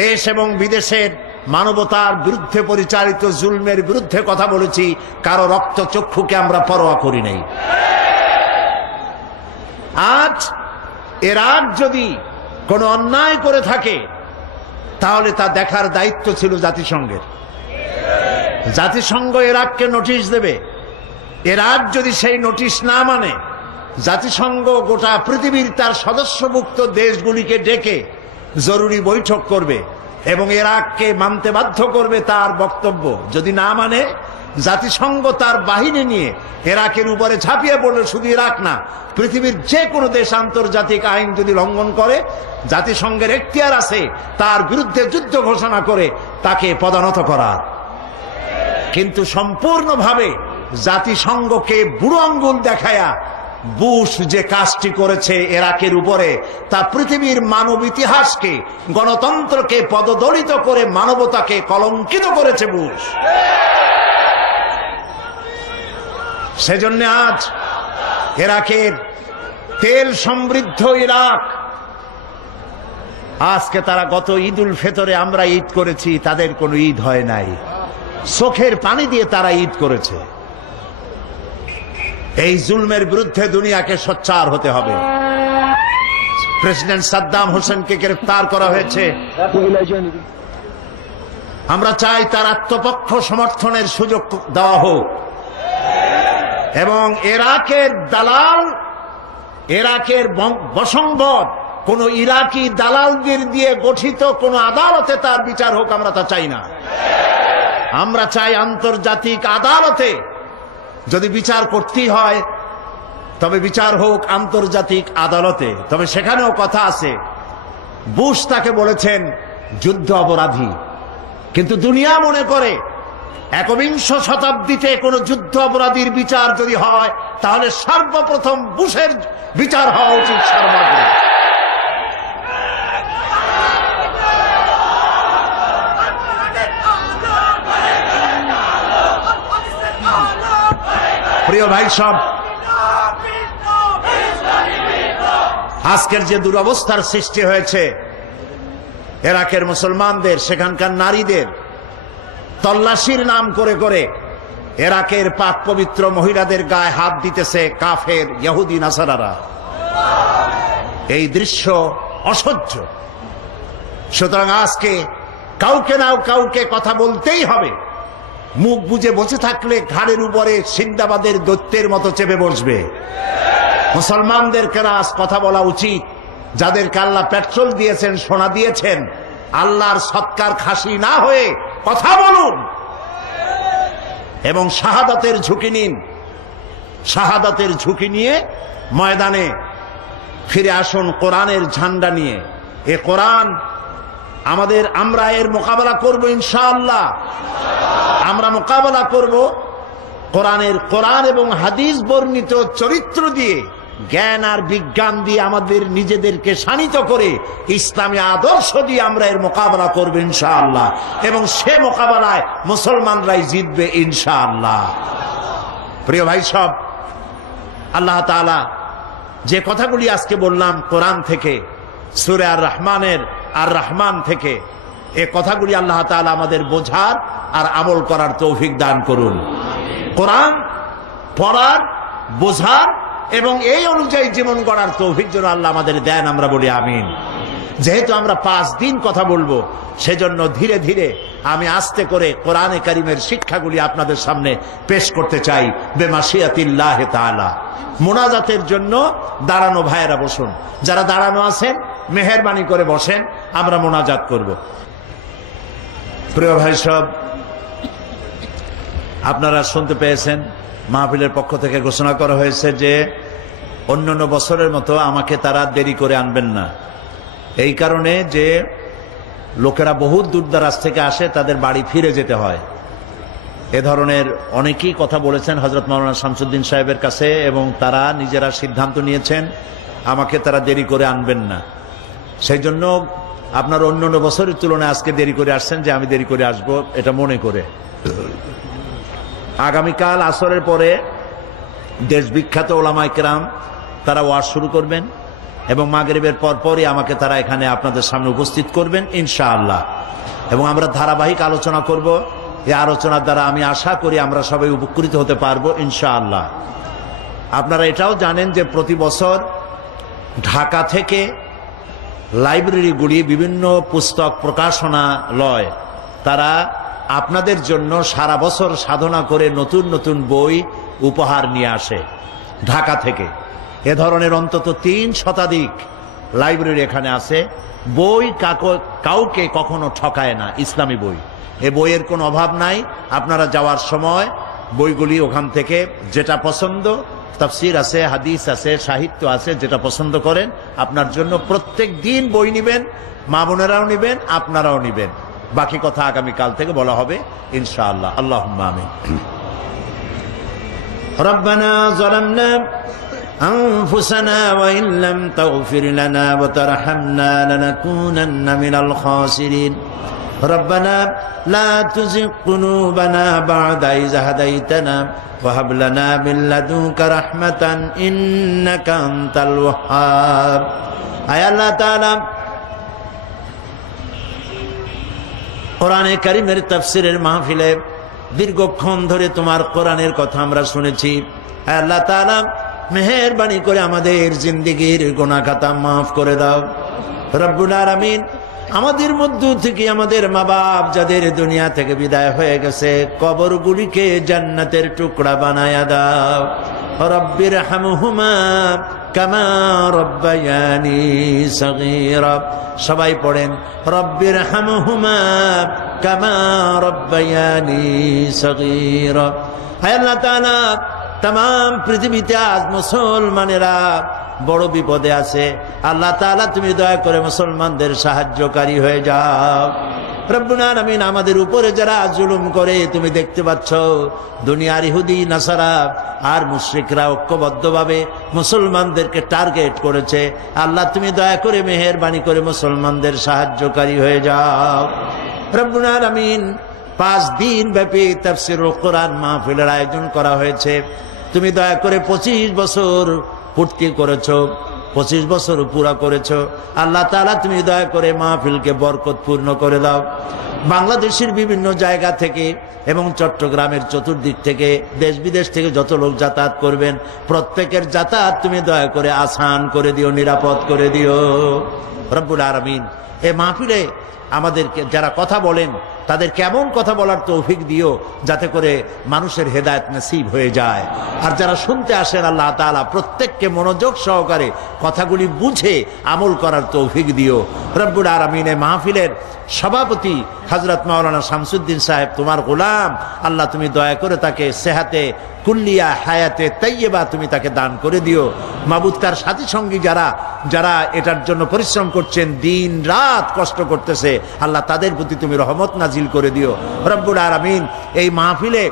দেশ এবং বিদেশের মানবতার বিরুদ্ধে পরিচালিত জুলমের বিরুদ্ধে কথা বলেছি, কারো রক্ত চক্ষুকে আমরা পরোয়া করি নাই। আজ ইরাক যদি কোনো অন্যায় করে থাকে তাহলে তা দেখার দায়িত্ব ছিল জাতিসংঘের। জাতিসংঘ ইরাককে নোটিশ দেবে, ইরাক যদি সেই নোটিশ না মানে জাতিসংঘ গোটা পৃথিবীর তার সদস্যভুক্ত দেশগুলিকে ডেকে জরুরি বৈঠক করবে এবং ইরাককে মানতে বাধ্য করবে তার বক্তব্য। যদি না মানে জাতিসংঘ তার বাহিনী নিয়ে ইরাকের উপরে ঝাঁপিয়ে পড়লে, শুধু ইরাক না, পৃথিবীর যে কোনো দেশ আন্তর্জাতিক আইন যদি লঙ্ঘন করে, জাতিসংঘের এখতিয়ার আছে তার বিরুদ্ধে যুদ্ধ ঘোষণা করে তাকে পদানত করার। কিন্তু সম্পূর্ণভাবে জাতিসংঘকে বুড়ো আঙ্গুল দেখায়া বুশ যে কাজটি করেছে ইরাকের উপরে, তা পৃথিবীর মানব ইতিহাসকে, গণতন্ত্রকে পদদলিত করে মানবতাকে কলঙ্কিত করেছে বুশ। সেজন্য আজ ইরাকের তেল সমৃদ্ধ ইরাক, আজকে তারা গত ঈদ উল ফিতরে আমরা ঈদ করেছি, তাদের কোনো ঈদ হয় নাই। চোখের পানি দিয়ে তারা ঈদ করেছে। এই জুলমের বিরুদ্ধে দুনিয়াকে সোচ্চার হতে হবে। প্রেসিডেন্ট সাদ্দাম হোসেনকে গ্রেফতার করা হয়েছে, আমরা চাই তার আত্মপক্ষ সমর্থনের সুযোগ দেওয়া হোক এবং ইরাকের দালাল, ইরাকের বশংবদ কোন ইরাকি দালালদের দিয়ে গঠিত কোন আদালতে তার বিচার হোক, আমরা তা চাই না। আমরা চাই আন্তর্জাতিক আদালতে যদি বিচার করতেই হয় তবে বিচার হোক আন্তর্জাতিক আদালতে। তবে সেখানেও কথা আছে, বুশ তাকে বলেছেন যুদ্ধ অপরাধী, কিন্তু দুনিয়া মনে করে একবিংশ শতাব্দীতে কোন যুদ্ধ অপরাধীর বিচার যদি হয় তাহলে সর্বপ্রথম বুশের বিচার হওয়া উচিত সর্বাগ্রে। প্রিয় ভাই সব, আজকের যে দুরবস্থার সৃষ্টি হয়েছে ইরাকের মুসলমানদের, সেখানকার নারীদের তল্লাশির নাম করে করে ইরাকের পাক পবিত্র মহিলাদের গায়ে হাত দিতেছে কাফের ইহুদি নাসারারা, এই দৃশ্য অসহ্য। সুতরাং আজকে কাউকে না কাউকে কথা বলতেই হবে। মুখ বুজে বসে থাকলে ঘাড়ের উপরে সিন্দাবাদের দৈত্যের মতো চেপে বসবে। মুসলমানদেরকে আজ কথা বলা উচিত। যাদেরকে আল্লাহ পেট্রোল দিয়েছেন, সোনা দিয়েছেন, আল্লাহর সৎকার খাসি না হয়ে কথা বলুন এবং শাহাদাতের ঝুঁকি নিন। শাহাদাতের ঝুঁকি নিয়ে ময়দানে ফিরে আসুন কোরআনের ঝান্ডা নিয়ে। এ কোরআন আমরা এর মোকাবেলা করব ইনশাআল্লাহ। আমরা মোকাবেলা করব কোরআন এবং হাদিস বর্ণিত চরিত্র দিয়ে, জ্ঞান আর বিজ্ঞান দিয়ে আমাদের নিজেদেরকে শানিত করে ইসলামী আদর্শ দিয়ে আমরা এর মোকাবেলা করব ইনশাআল্লাহ। এবং সে মোকাবেলায় মুসলমানরাই জিতবে ইনশাআল্লাহ। প্রিয় ভাই সব, আল্লাহ তাআলা যে কথাগুলি আজকে বললাম কোরআন থেকে, সূরা আর রহমান থেকে, এ কথাগুলি আল্লাহ তাআলা আমাদের বোঝার আর আমল করার তৌফিক দান করুন। কোরআন পড়ার, বোঝার এবং এই অনুযায়ী জীবন গড়ার তৌফিক যেন আল্লাহ আমাদের দেন, আমরা বলি আমিন। যেহেতু আমরা 5 দিন কথা বলবো, সেজন্য ধীরে ধীরে আমি আস্তে করে কোরআনে কারিমের শিক্ষাগুলি আপনাদের সামনে পেশ করতে চাই বেমাশিয়াতিল্লাহ তাআলা। মোনাজাতের জন্য দাঁড়ানো ভাইয়েরা বসুন, যারা দাঁড়ানো আছেন মেহেরবানি করে বসেন, আমরা মোনাজাত করব। প্রিয় ভাই সব, আপনারা শুনতে পেয়েছেন মাহফিলের পক্ষ থেকে ঘোষণা করা হয়েছে যে অন্যান্য বছরের মতো আমাকে তারা দেরি করে আনবেন না। এই কারণে যে লোকেরা বহুত দূরদারাজ থেকে আসে, তাদের বাড়ি ফিরে যেতে হয়। এ ধরনের অনেকেই কথা বলেছেন হযরত মাওলানা শামসুদ্দিন সাহেবের কাছে, এবং তারা নিজেরা সিদ্ধান্ত নিয়েছেন আমাকে তারা দেরি করে আনবেন না। সেই জন্য আপনার অন্যান্য বছরের তুলনায় আজকে দেরি করে আসছেন, যে আমি দেরি করে আসবো এটা মনে করে। আগামীকাল আসরের পরে দেশ বিখ্যাত ওলামায়ে কেরাম তারা ওয়াজ শুরু করবেন এবং মাগরিবের পরপরই আমাকে তারা এখানে আপনাদের সামনে উপস্থিত করবেন ইনশাআল্লাহ। এবং আমরা ধারাবাহিক আলোচনা করব। এই আলোচনার দ্বারা আমি আশা করি আমরা সবাই উপকৃত হতে পারবো ইনশাআল্লাহ। আপনারা এটাও জানেন যে প্রতি বছর ঢাকা থেকে লাইব্রেরিগুলি, বিভিন্ন পুস্তক প্রকাশনালয়, তারা আপনাদের জন্য সারা বছর সাধনা করে নতুন নতুন বই উপহার নিয়ে আসে ঢাকা থেকে। এ ধরনের অন্তত 3 শতাধিক লাইব্রেরি এখানে আছে। বই কাউকে কখনো ঠকায় না, ইসলামী বই। এ বইয়ের কোনো অভাব নাই। আপনারা যাওয়ার সময় বইগুলি ওখান থেকে যেটা পছন্দ, তাফসীর আছে, হাদিস আছে, সাহিত্য আছে, যেটা পছন্দ করেন আপনার জন্য প্রত্যেক দিন বই নিবেন। মা বোনেরাও নিবেন, আপনারাও নিবেন। বাকি কথা আগামীকাল থেকে বলা হবে ইনশাআল্লাহ। আল্লাহুম্মা আমিন। রব্বানা যালামনা আনফুসানা ওয়া ইন লাম তাগফির লানা ওয়া তারহামনা লানাকুনান্না মিনাল খাসিরিন। রব্বানা লা তুযিগ কুলুবানা বা'দা ইয হাদাইতানা ওয়া হাব লানা মিন লাদুনকা রাহমাতান ইন্নাকা আনতাল ওয়াহ্হাব। আয় আল্লাহ তাআলা, কোরআনে কারিমের তাফসীরের মাহফিলে দীর্ঘক্ষণ ধরে তোমার কোরআনের কথা আমরা শুনেছি। আল্লাহ তাআলা, মেহেরবানি করে আমাদের জিন্দেগীর গুনাহ খাতা মাফ করে দাও রব্বুল আলামিন। আমাদের মধ্য থেকে আমাদের মা বাপ যাদের দুনিয়া থেকে বিদায় হয়ে গেছে, কবরগুলিকে জান্নাতের টুকরা বানায়া দাও। রব্বির হামহুমা কামা রব্বায়ানি সগীরা। সবাই পড়েন রব্বির হামহুমা কামা রব্বায়ানি সগীরা। হায় আল্লাহ তাআলা, तमाम পৃথিবীতে আজ মুসলমানেরা বড় বিপদে আছে। আল্লাহ তাআলা তুমি দয়া করে মুসলমানদের সাহায্যকারী হয়ে যাও। রব্বুল আলামিন, আমাদের উপরে যারা জুলুম করে তুমি দেখতে পাচ্ছ, দুনিয়ার ইহুদি নাসারা আর মুশরিকরা ঐক্যবদ্ধভাবে মুসলমানদেরকে টার্গেট করেছে। আল্লাহ তুমি দয়া করে মেহেরবানি করে মুসলমানদের সাহায্যকারী হয়ে যাও। রব্বুল আলামিন, 5 দিন ব্যাপী তাফসীরুল কোরআন মাহফিলের আয়োজন করা হয়েছে। তুমি দয়া করে 25 বছর পূর্তি করেছো, 25 বছর পুরা করেছো। আল্লাহ তাআলা তুমি দয়া করে মাহফিলকে বরকতপূর্ণ করে দাও। বাংলাদেশের বিভিন্ন জায়গা থেকে এবং চট্টগ্রামের চতুর্দিক থেকে, দেশ বিদেশ থেকে যত লোক যাতায়াত করবেন, প্রত্যেকের যাতায়াত তুমি দয়া করে আসান করে দিও, নিরাপদ করে দিও। রব্বুল আলামিন, এই মাহফিলে আমাদেরকে যারা কথা বলেন তাদের কেমন কথা বলার তৌফিক দিও, যাতে করে মানুষের হেদায়েত নসিব হয়ে যায়। আর যারা শুনতে আসেন, আল্লাহ তাআলা প্রত্যেককে মনোযোগ সহকারে কথাগুলি বুঝে আমল করার তৌফিক দিও। রব্বুল আলামিন, মাহফিলের সভাপতি হযরত মাওলানা শামসুদ্দিন সাহেব তোমার গোলাম, আল্লাহ তুমি দয়া করে তাকে সেহাতে কুল্লিয়া, হায়াতে তাইয়্যিবা তুমি তাকে দান করে দিও। মাবুদ, তার সাথী সঙ্গী যারা যারা এটার জন্য পরিশ্রম করছেন, দিন রাত কষ্ট করতেছে, আল্লাহ তাদের প্রতি তুমি রহমত নাজিল করে দিও। রব্বুল আলামিন, এই মাহফিলে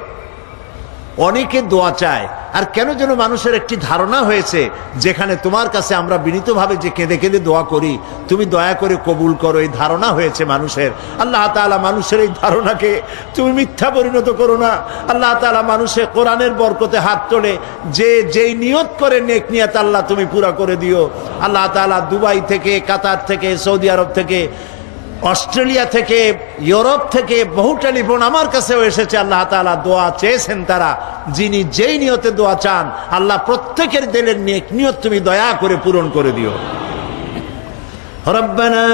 অনেকে দোয়া চায়, আর কেন যেন মানুষের একটি ধারণা হয়েছে, যেখানে তোমার কাছে আমরা বিনীতভাবে যে কেঁদে কেঁদে দোয়া করি, তুমি দয়া করে কবুল করো, এই ধারণা হয়েছে মানুষের। আল্লাহ তাআলা, মানুষের এই ধারণাকে তুমি মিথ্যা পরিণত করো না। আল্লাহ তাআলা, মানুষের কোরআনের বরকতে হাত তোলে যেই নিয়ত করে নেক নিয়ত আল্লাহ তুমি পুরা করে দিও। আল্লাহ তাআলা, দুবাই থেকে, কাতার থেকে, সৌদি আরব থেকে, অস্ট্রেলিয়া থেকে, ইউরোপ থেকে বহু টেলিফোন আমার কাছেও এসেছে। আল্লাহ তাআলা, দোয়া চেয়েছেন তারা, যিনি যেই নিয়তে দোয়া চান, আল্লাহ প্রত্যেকের দিলের নেক নিয়ত তুমি দয়া করে পূরণ করে দিও। রব্বানা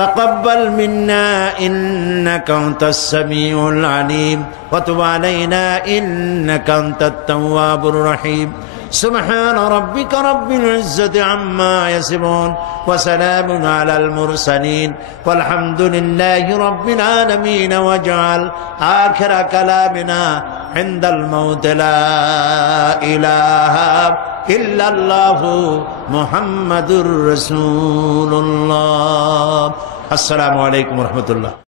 তাকাব্বাল মিন্না ইন্নাকা আনতাস সামিউল আলিম ওয়া তুব আলাইনা ইন্নাকা আনতাত তাওয়াবুর রহিম। سبحان ربك رب العزة عما يصفون وسلام على المرسلين والحمد لله رب العالمين واجعل آخر كلامنا عند الموت لا إله إلا الله محمد رسول الله. السلام عليكم ورحمة الله.